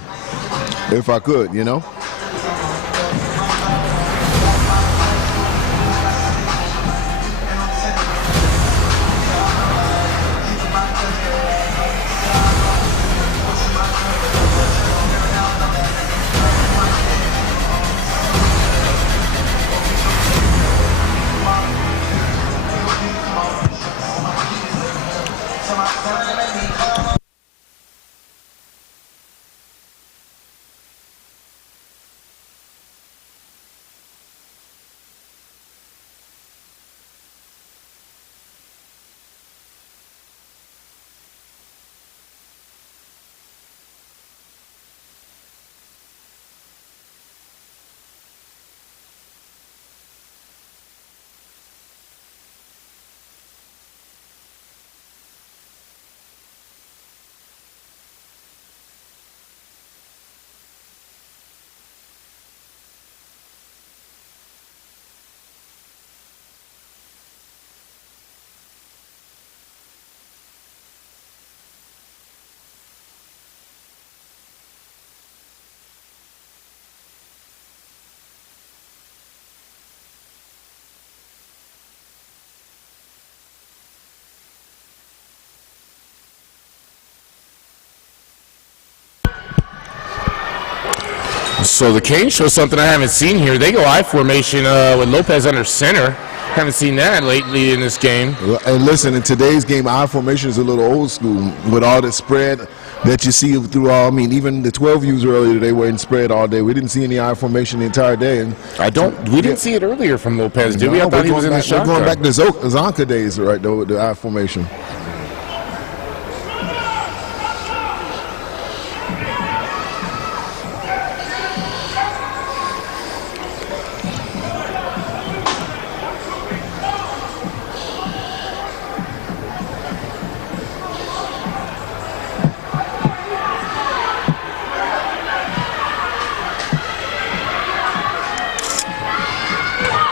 if I could, you know? So the Canes show something I haven't seen here. They go I formation with Lopez under center. Haven't seen that lately in this game. And listen, in today's game, I formation is a little old school with all the spread that you see through all. I mean, even the 12 U's earlier today were in spread all day. We didn't see any I formation the entire day. And we didn't see it earlier from Lopez, did we? I thought he was in the shotgun. We're going back to Zonka days, right, though, with the I formation.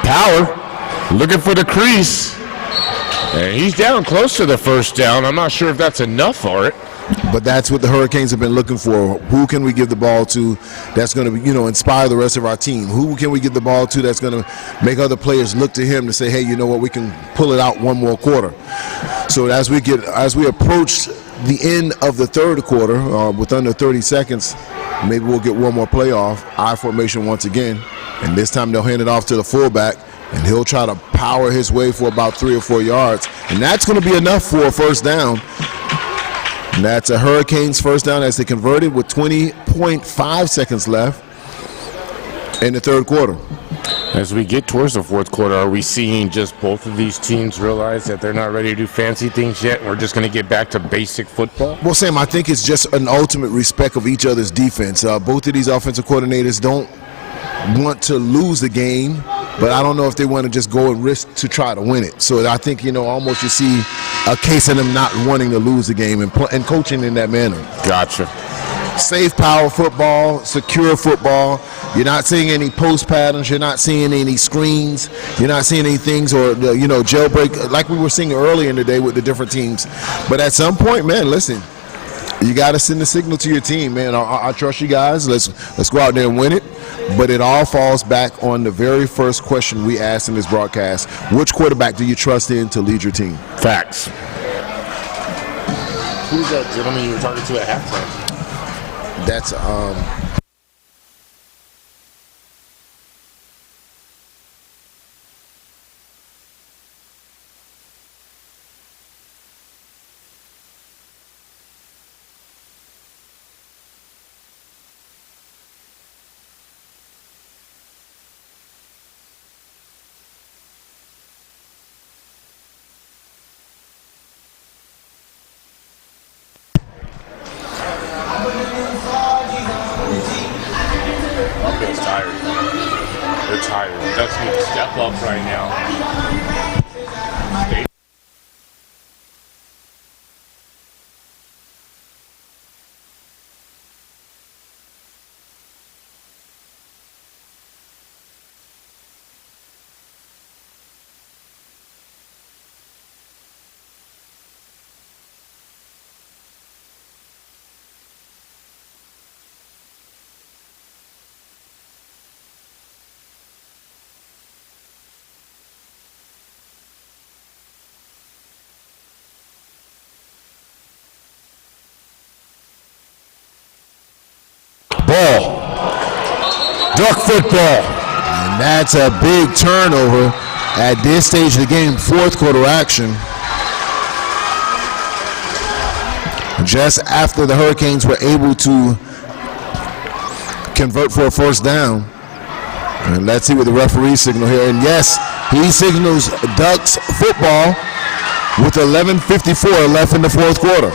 Power, looking for the crease. And he's down close to the first down. I'm not sure if that's enough for it. But that's what the Hurricanes have been looking for. Who can we give the ball to that's going to, inspire the rest of our team? Who can we give the ball to that's going to make other players look to him to say, hey, you know what, we can pull it out one more quarter. So as we approach the end of the third quarter, with under 30 seconds, maybe we'll get one more playoff. I formation once again. And this time they'll hand it off to the fullback, and he'll try to power his way for about 3 or 4 yards. And that's going to be enough for a first down. And that's a Hurricanes first down as they converted with 20.5 seconds left in the third quarter. As we get towards the fourth quarter, are we seeing just both of these teams realize that they're not ready to do fancy things yet, and we're just going to get back to basic football? Well, Sam, I think it's just an ultimate respect of each other's defense. Both of these offensive coordinators don't want to lose the game, but I don't know if they want to just go and risk to try to win it. So I think, almost you see a case of them not wanting to lose the game and coaching in that manner. Gotcha. Safe power football, secure football. You're not seeing any post patterns. You're not seeing any screens. You're not seeing any things or, jailbreak like we were seeing earlier in the day with the different teams. But at some point, man, listen, you got to send a signal to your team, man. I trust you guys. Let's go out there and win it. But it all falls back on the very first question we asked in this broadcast. Which quarterback do you trust in to lead your team? Facts. Who's that gentleman you were talking to at halftime? That's up right now. Ball. Duck football. And that's a big turnover at this stage of the game, fourth quarter action. Just after the Hurricanes were able to convert for a first down. And let's see what the referee signal here. And yes, he signals Ducks football with 11:54 left in the fourth quarter.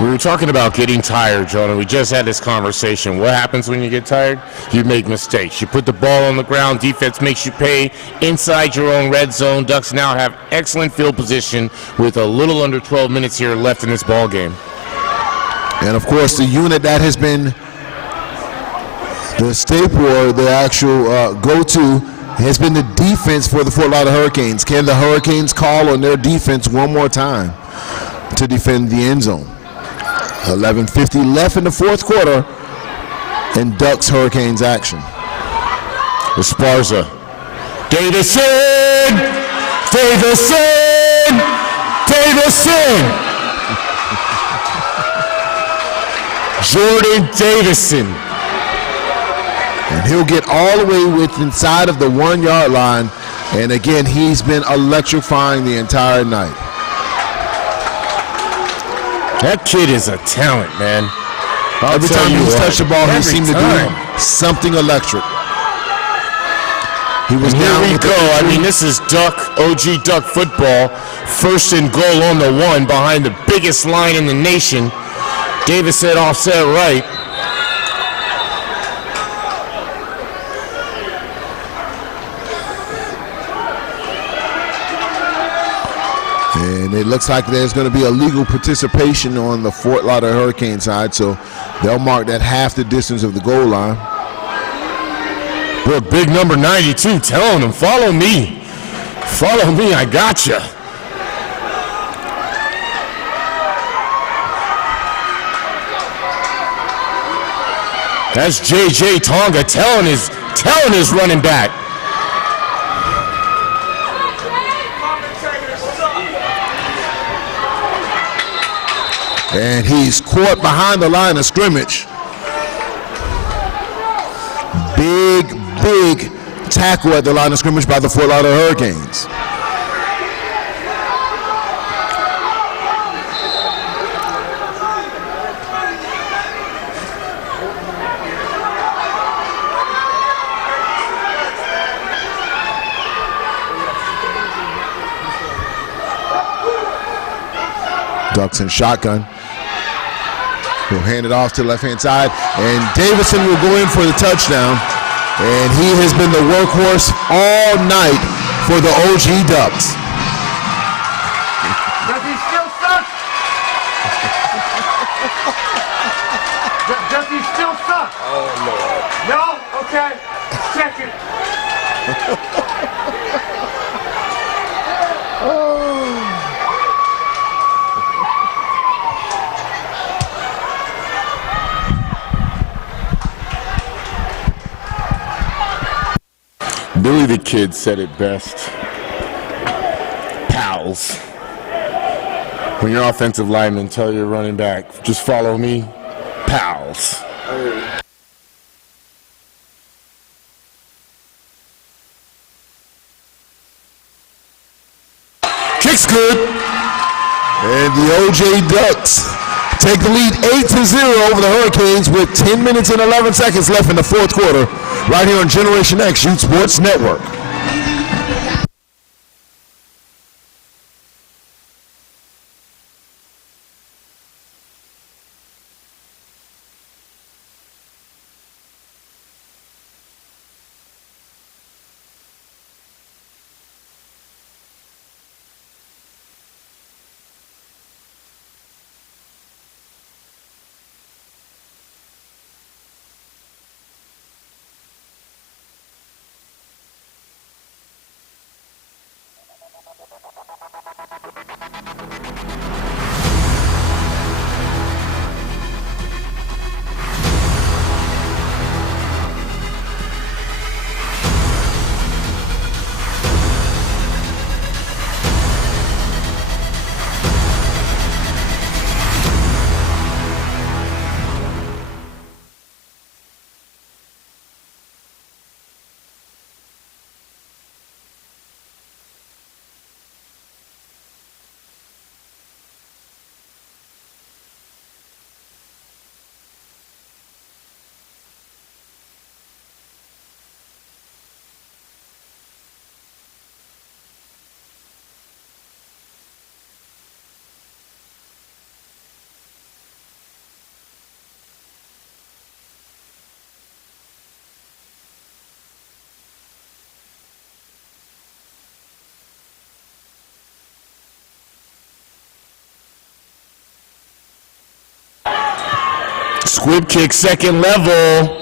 We were talking about getting tired, Jonah. We just had this conversation. What happens when you get tired? You make mistakes. You put the ball on the ground. Defense makes you pay inside your own red zone. Ducks now have excellent field position with a little under 12 minutes here left in this ball game. And of course, the unit that has been the staple or the actual go-to has been the defense for the Fort Lauderdale Hurricanes. Can the Hurricanes call on their defense one more time to defend the end zone? 11:50 left in the fourth quarter in Ducks Hurricanes action. Esparza. Davison! Davison! Davison! Jordan Davison. And he'll get all the way inside of the 1 yard line. And again, he's been electrifying the entire night. That kid is a talent, man. Every time he's touched the ball, he seemed to do something electric. He was here down. We go. I mean, this is OG Duck football. First and goal on the 1 behind the biggest line in the nation. Davis said offset right. And it looks like there's going to be a legal participation on the Fort Lauderdale Hurricane side, so they'll mark that half the distance of the goal line. Look, big number 92 telling him, follow me. Follow me, I gotcha. That's JJ Tonga telling his running back. And he's caught behind the line of scrimmage. Big tackle at the line of scrimmage by the Fort Lauderdale Hurricanes. Ducks in shotgun. He'll hand it off to the left-hand side, and Davison will go in for the touchdown. And he has been the workhorse all night for the OG Ducks. Does he still suck? Does he still suck? Oh, Lord. No? Okay. Check it. Billy the Kid said it best. Pals. When your offensive lineman tell your running back, just follow me, pals. Kick's good. And the OJ Ducks take the lead 8-0 over the Hurricanes with 10 minutes and 11 seconds left in the fourth quarter, right here on Generation X Youth Sports Network. Squib kick, second level.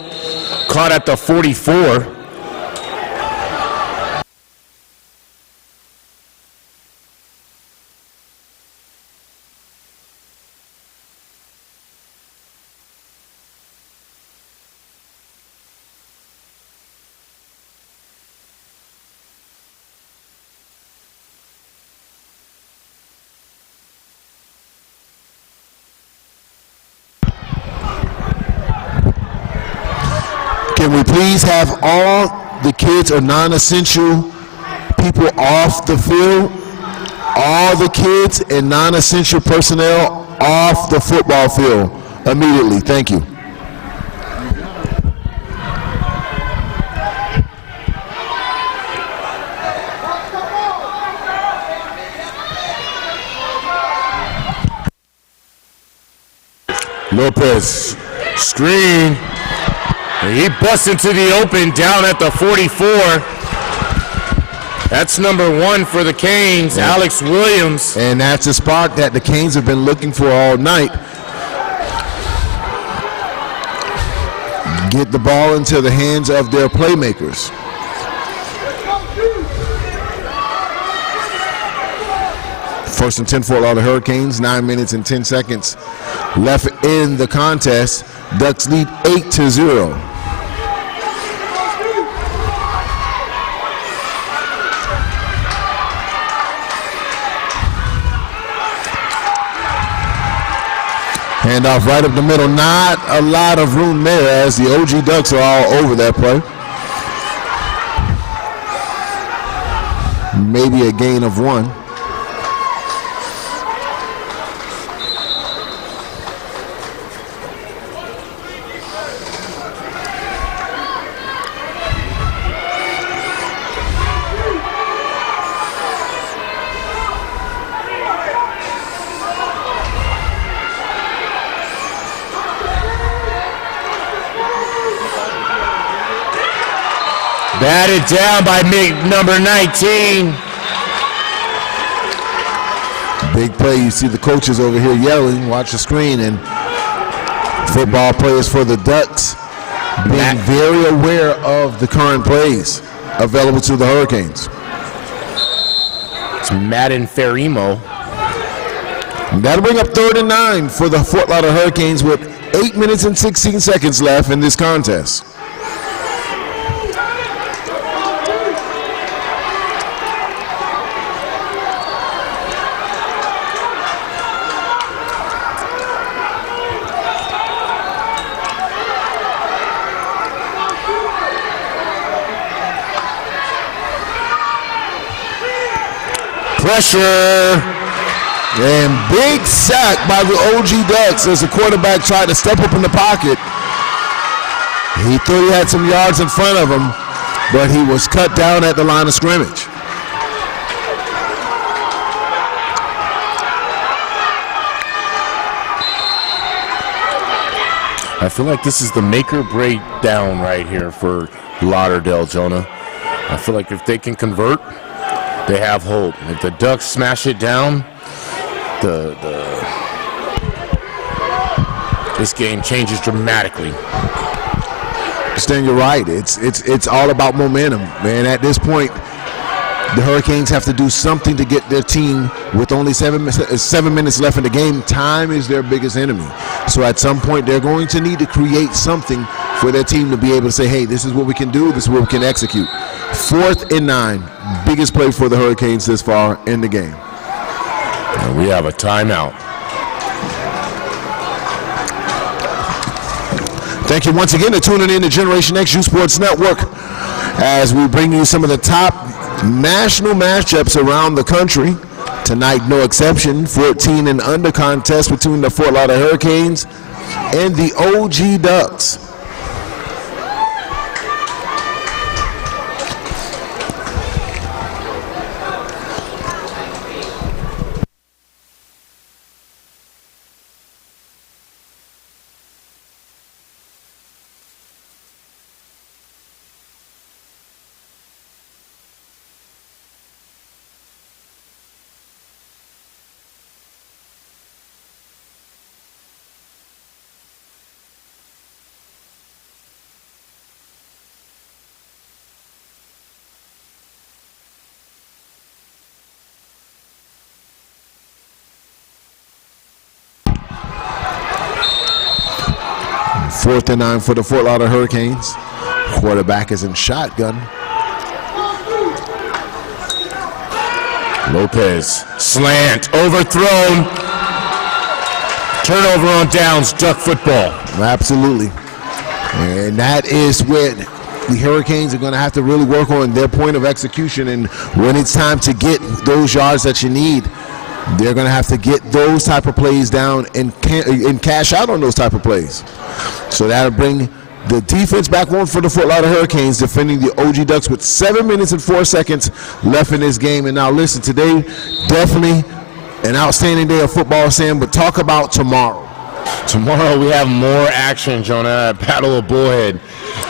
Caught at the 44. Can we please have all the kids or non-essential people off the field? All the kids and non-essential personnel off the football field immediately. Thank you. Lopez, screen. He busts into the open down at the 44. That's number 1 for the Canes, Alex Williams. And that's a spot that the Canes have been looking for all night. Get the ball into the hands of their playmakers. First and 10 for Lauderdale Hurricanes, 9 minutes and 10 seconds left in the contest. Ducks lead 8-0. Handoff right up the middle. Not a lot of room there as the OG Ducks are all over that play. Maybe a gain of 1. Batted down by number 19. Big play. You see the coaches over here yelling. Watch the screen. And football players for the Ducks being very aware of the current plays available to the Hurricanes. It's Madden Ferrimo. And that'll bring up 3rd and 9 for the Fort Lauderdale Hurricanes with 8 minutes and 16 seconds left in this contest. Pressure. And big sack by the OG Ducks as the quarterback tried to step up in the pocket. He thought he had some yards in front of him, but he was cut down at the line of scrimmage. I feel like this is the make or break down right here for Lauderdale, Jonah. I feel like if they can convert, they have hope. If the Ducks smash it down, this game changes dramatically. Stan, you're right. It's all about momentum, man. At this point, the Hurricanes have to do something to get their team with only 7 minutes left in the game. Time is their biggest enemy. So at some point, they're going to need to create something for their team to be able to say, hey, this is what we can do, this is what we can execute. 4th and 9, biggest play for the Hurricanes this far in the game. And we have a timeout. Thank you once again for tuning in to Generation X U Sports Network as we bring you some of the top national matchups around the country. Tonight, no exception, 14 and under contest between the Fort Lauderdale Hurricanes and the OG Ducks. 4th and 9 for the Fort Lauderdale Hurricanes. Quarterback is in shotgun. Lopez, slant, overthrown. Turnover on downs, Duck football. Absolutely. And that is what the Hurricanes are going to have to really work on, their point of execution. And when it's time to get those yards that you need, they're going to have to get those type of plays down and cash out on those type of plays. So that'll bring the defense back on for the Fort Lauderdale Hurricanes, defending the OG Ducks with 7 minutes and 4 seconds left in this game. And now listen, today definitely an outstanding day of football, Sam, but talk about tomorrow. Tomorrow we have more action, Jonah, at Battle of Bullhead.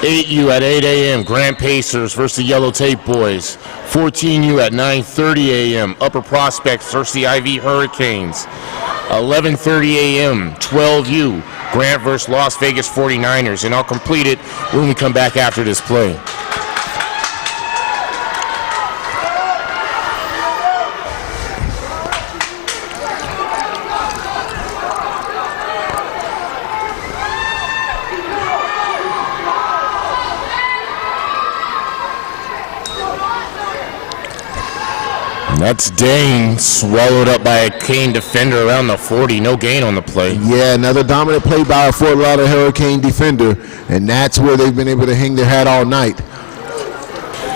8U at 8 a.m., Grant Pacers versus the Yellow Tape Boys. 14U at 9:30 a.m., Upper Prospects versus the IV Hurricanes. 11:30 a.m., 12U, Grant versus Las Vegas 49ers. And I'll complete it when we come back after this play. That's Dane, swallowed up by a Cane defender around the 40. No gain on the play. Yeah, another dominant play by a Fort Lauderdale Hurricane defender, and that's where they've been able to hang their hat all night.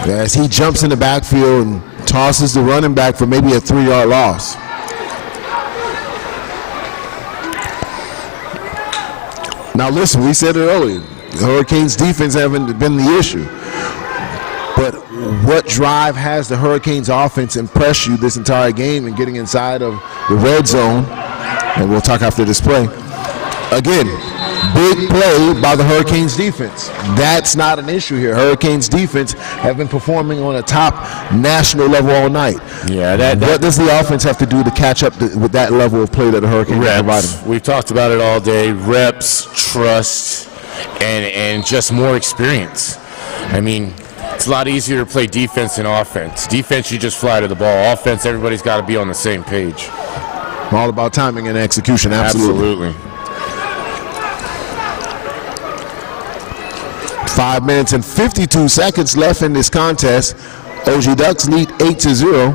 As he jumps in the backfield and tosses the running back for maybe a 3-yard loss. Now listen, we said it earlier, the Hurricanes defense haven't been the issue. But what drive has the Hurricanes offense impressed you this entire game and getting inside of the red zone? And we'll talk after this play. Again, big play by the Hurricanes defense. That's not an issue here. Hurricanes defense have been performing on a top national level all night. Yeah, what does the offense have to do to catch up with that level of play that the Hurricanes are providing? We've talked about it all day. Reps, trust, and just more experience. I mean, it's a lot easier to play defense than offense. Defense, you just fly to the ball. Offense, everybody's got to be on the same page. All about timing and execution, absolutely. 5 minutes and 52 seconds left in this contest. OG Ducks lead 8-0.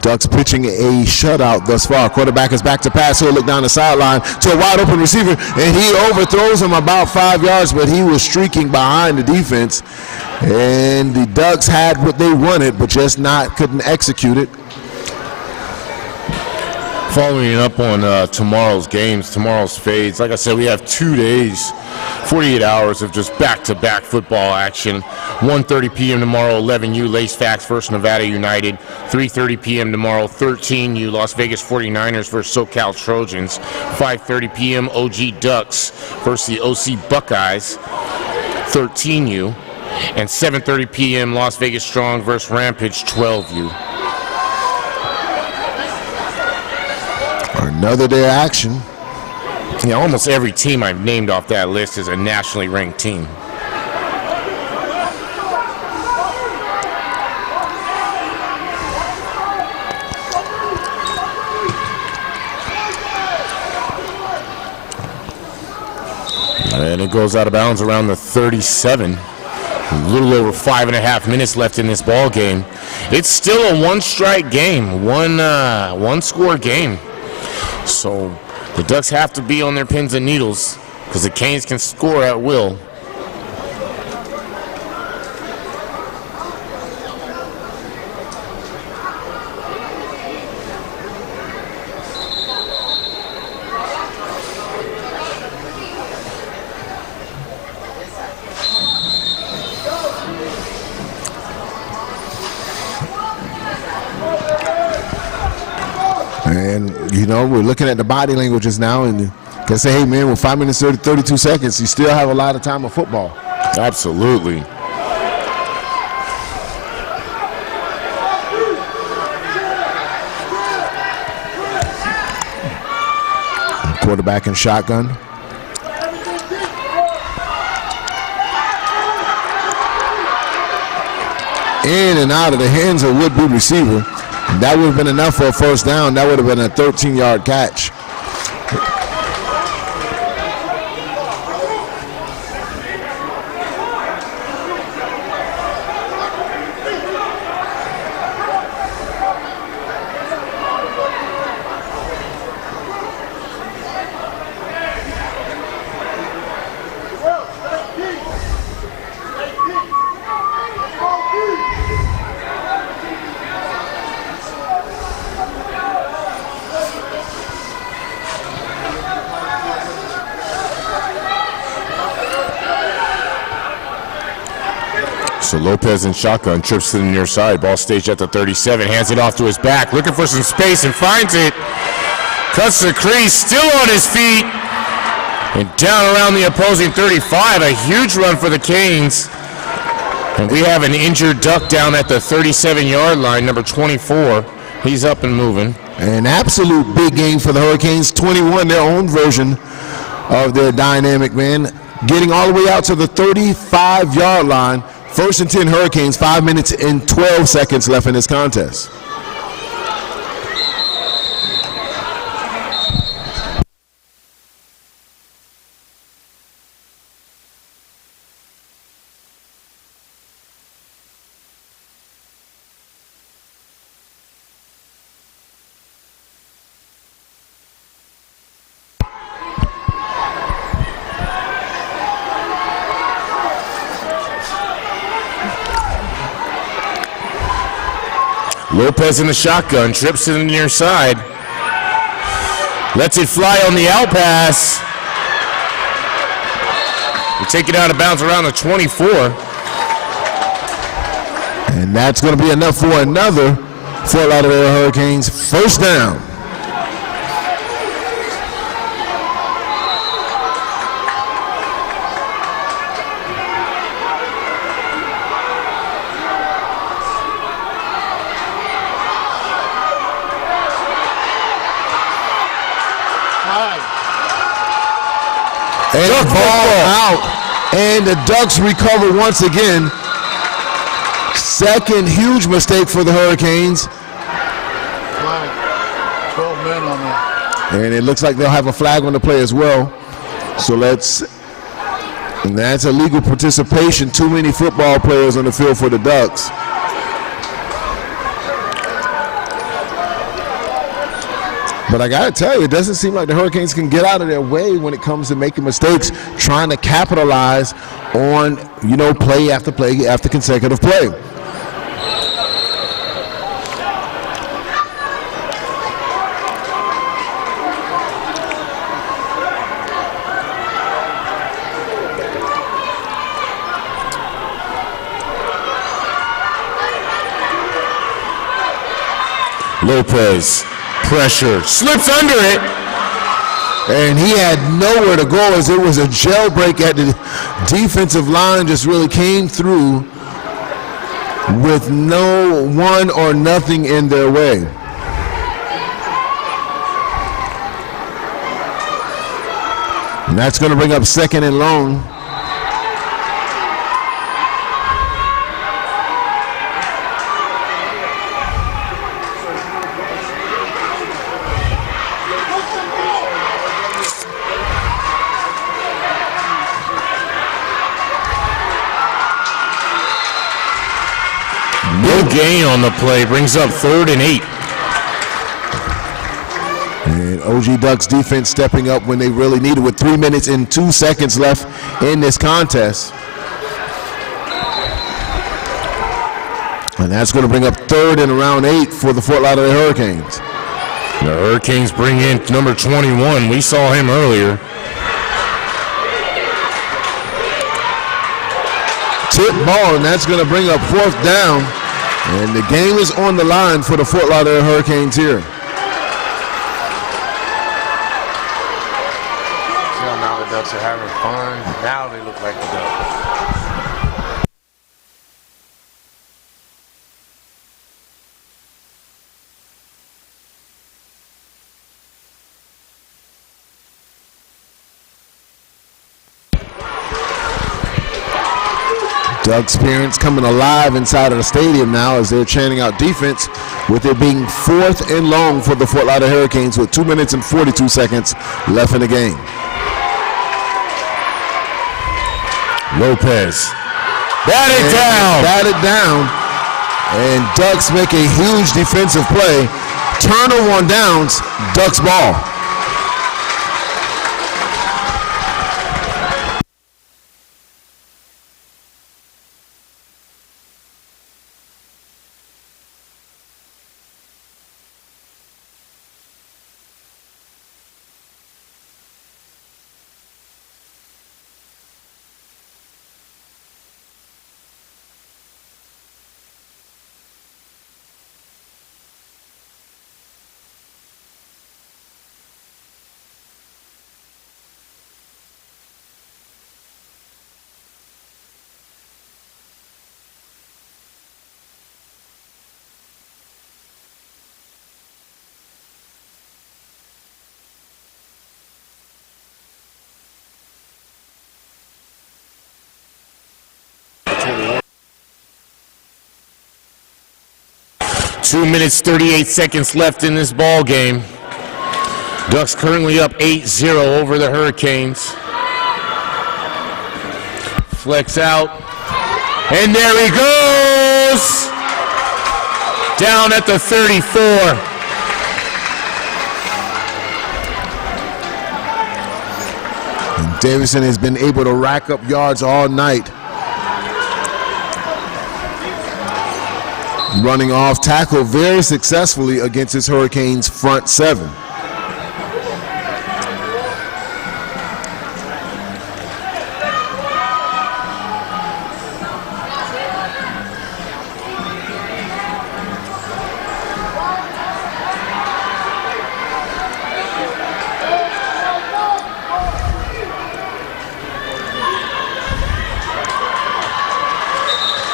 Ducks pitching a shutout thus far. Quarterback is back to pass. He'll look down the sideline to a wide open receiver, and he overthrows him about 5 yards, but he was streaking behind the defense. And the Ducks had what they wanted, but just couldn't execute it. Following up on tomorrow's games, tomorrow's fades. Like I said, we have 2 days, 48 hours of just back-to-back football action. 1:30 p.m. tomorrow, 11U Lace Facts versus Nevada United. 3:30 p.m. tomorrow, 13U Las Vegas 49ers versus SoCal Trojans. 5:30 p.m. OG Ducks versus the OC Buckeyes. 13U. And 7:30 p.m. Las Vegas Strong versus Rampage 12U. Another day of action. Yeah, almost every team I've named off that list is a nationally ranked team. And it goes out of bounds around the 37. A little over 5.5 minutes left in this ball game. It's still a one-strike game, one-score game. So the Ducks have to be on their pins and needles because the Canes can score at will. And, you know, we're looking at the body languages now and can say, hey, man, with 5 minutes, 32 seconds, you still have a lot of time of football. Absolutely. Quarterback and shotgun. In and out of the hands of would-be receiver. That would have been enough for a first down. That would have been a 13-yard catch. So Lopez in shotgun, trips to the near side. Ball staged at the 37, hands it off to his back, looking for some space and finds it. Cuts the crease, still on his feet. And down around the opposing 35, a huge run for the Canes. And we have an injured Duck down at the 37-yard line, number 24. He's up and moving. An absolute big game for the Hurricanes. 21, their own version of their dynamic man. Getting all the way out to the 35-yard line. First and 10 Hurricanes, 5 minutes and 12 seconds left in this contest. Lopez in the shotgun, trips to the near side. Lets it fly on the out pass. We take it out of bounds around the 24. And that's going to be enough for another Fort Lauderdale Hurricanes first down. And the ball out, and the Ducks recover once again. Second huge mistake for the Hurricanes. 12 men on that. And it looks like they'll have a flag on the play as well. So and that's illegal participation. Too many football players on the field for the Ducks. But I gotta tell you, it doesn't seem like the Hurricanes can get out of their way when it comes to making mistakes, trying to capitalize on, play after consecutive play. Lopez, pressure, slips under it. And he had nowhere to go as it was a jailbreak at the defensive line, just really came through with no one or nothing in their way. And that's going to bring up second and long. No gain on the play, brings up 3rd and 8. And OG Ducks defense stepping up when they really need it with 3 minutes and 2 seconds left in this contest. And that's going to bring up 3rd and around 8 for the Fort Lauderdale Hurricanes. The Hurricanes bring in number 21. We saw him earlier. Tip ball, and that's going to bring up 4th down. And the game is on the line for the Fort Lauderdale Hurricanes here. See how now the Ducks are having fun? Now they look like the Ducks. Ducks parents coming alive inside of the stadium now as they're chanting out defense, with it being 4th and long for the Fort Lauderdale Hurricanes with 2 minutes and 42 seconds left in the game. Lopez. Batted down. And Ducks make a huge defensive play. Turnover on downs, Ducks ball. 2 minutes, 38 seconds left in this ball game. Ducks currently up 8-0 over the Hurricanes. Flex out. And there he goes! Down at the 34. And Davidson has been able to rack up yards all night. Running off tackle very successfully against his Hurricanes front seven.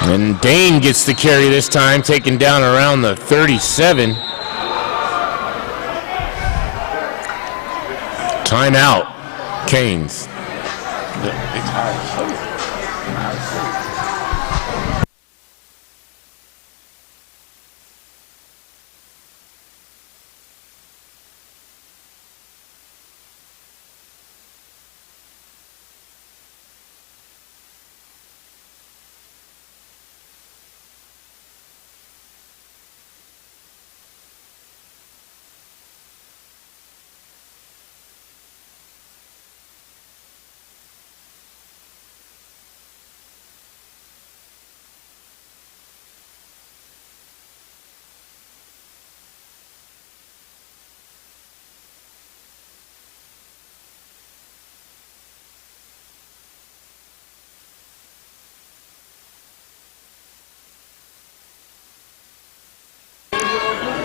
And Dane gets the carry this time, taken down around the 37. Timeout, Canes.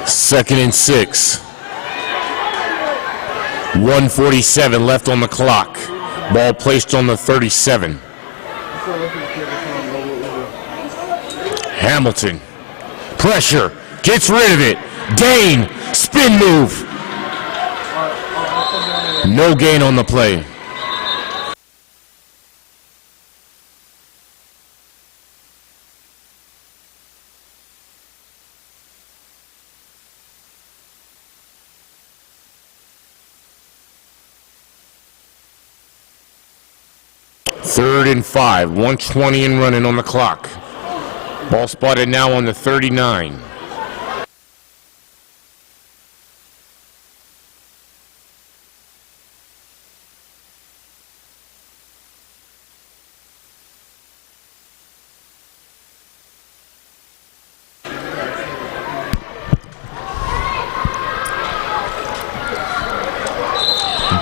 Second and 6. 1:47 left on the clock. Ball placed on the 37. Hamilton. Pressure. Gets rid of it. Dane. Spin move. No gain on the play. Third and 5, 1:20 and running on the clock. Ball spotted now on the 39.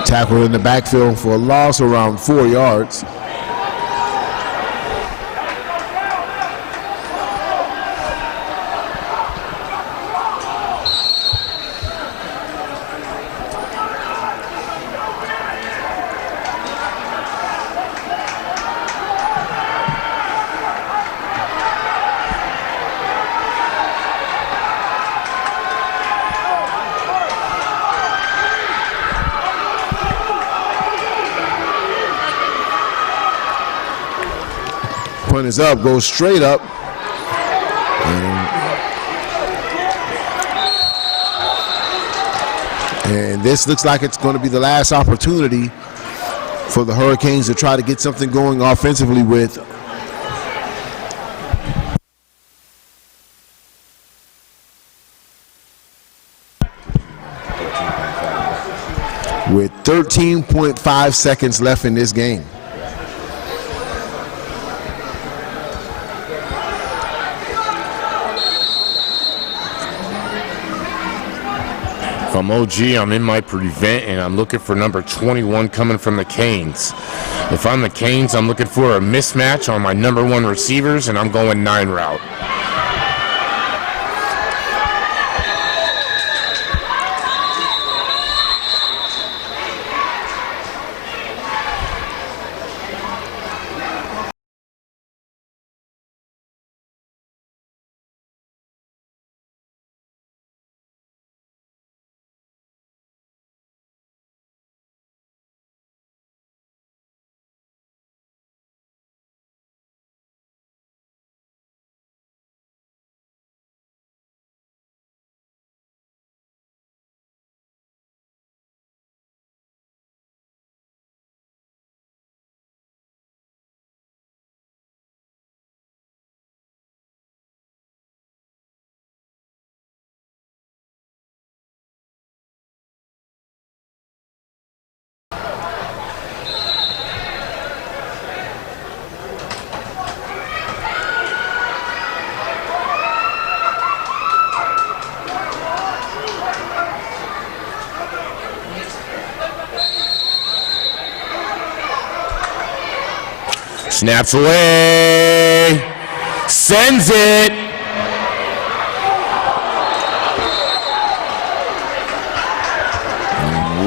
Tackled in the backfield for a loss around 4 yards. Punt is up, goes straight up. And this looks like it's going to be the last opportunity for the Hurricanes to try to get something going offensively with. With 13.5 seconds left in this game. If I'm OG, I'm in my prevent, and I'm looking for number 21 coming from the Canes. If I'm the Canes, I'm looking for a mismatch on my number 1 receivers, and I'm going 9 route. Snaps away. Sends it.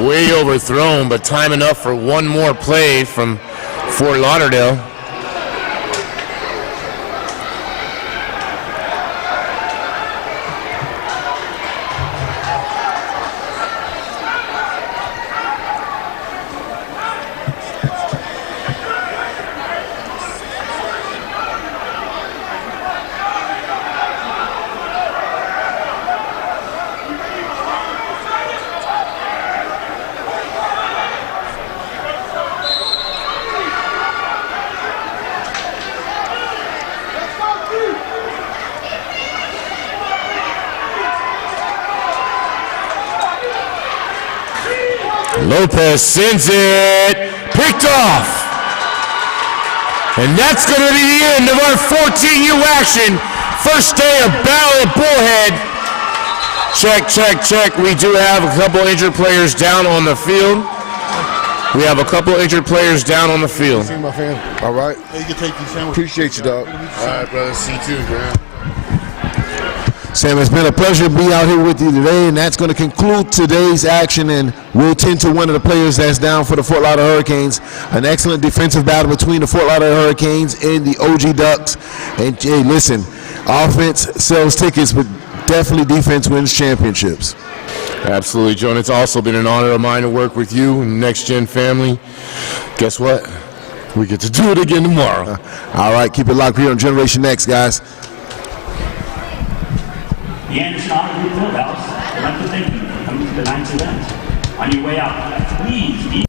Way overthrown, but time enough for one more play from Fort Lauderdale. Lopez sends it, picked off. And that's going to be the end of our 14U action. First day of Battle at Bullhead. Check, check, check. We do have a couple injured players down on the field. We have a couple injured players down on the field. See my fan. All right. Hey, you can take these sandwiches. Appreciate you, dog. All right, brother. See you too, man. Sam, it's been a pleasure to be out here with you today, and that's going to conclude today's action, and we'll tend to one of the players that's down for the Fort Lauderdale Hurricanes. An excellent defensive battle between the Fort Lauderdale Hurricanes and the OG Ducks. And, hey, listen, offense sells tickets, but definitely defense wins championships. Absolutely, Joe. And it's also been an honor of mine to work with you and the Next Gen family. Guess what? We get to do it again tomorrow. All right, keep it locked here on Generation Next, guys. The Anderson Honor Group Fieldhouse would like to thank you for coming to tonight's event. On your way out, please be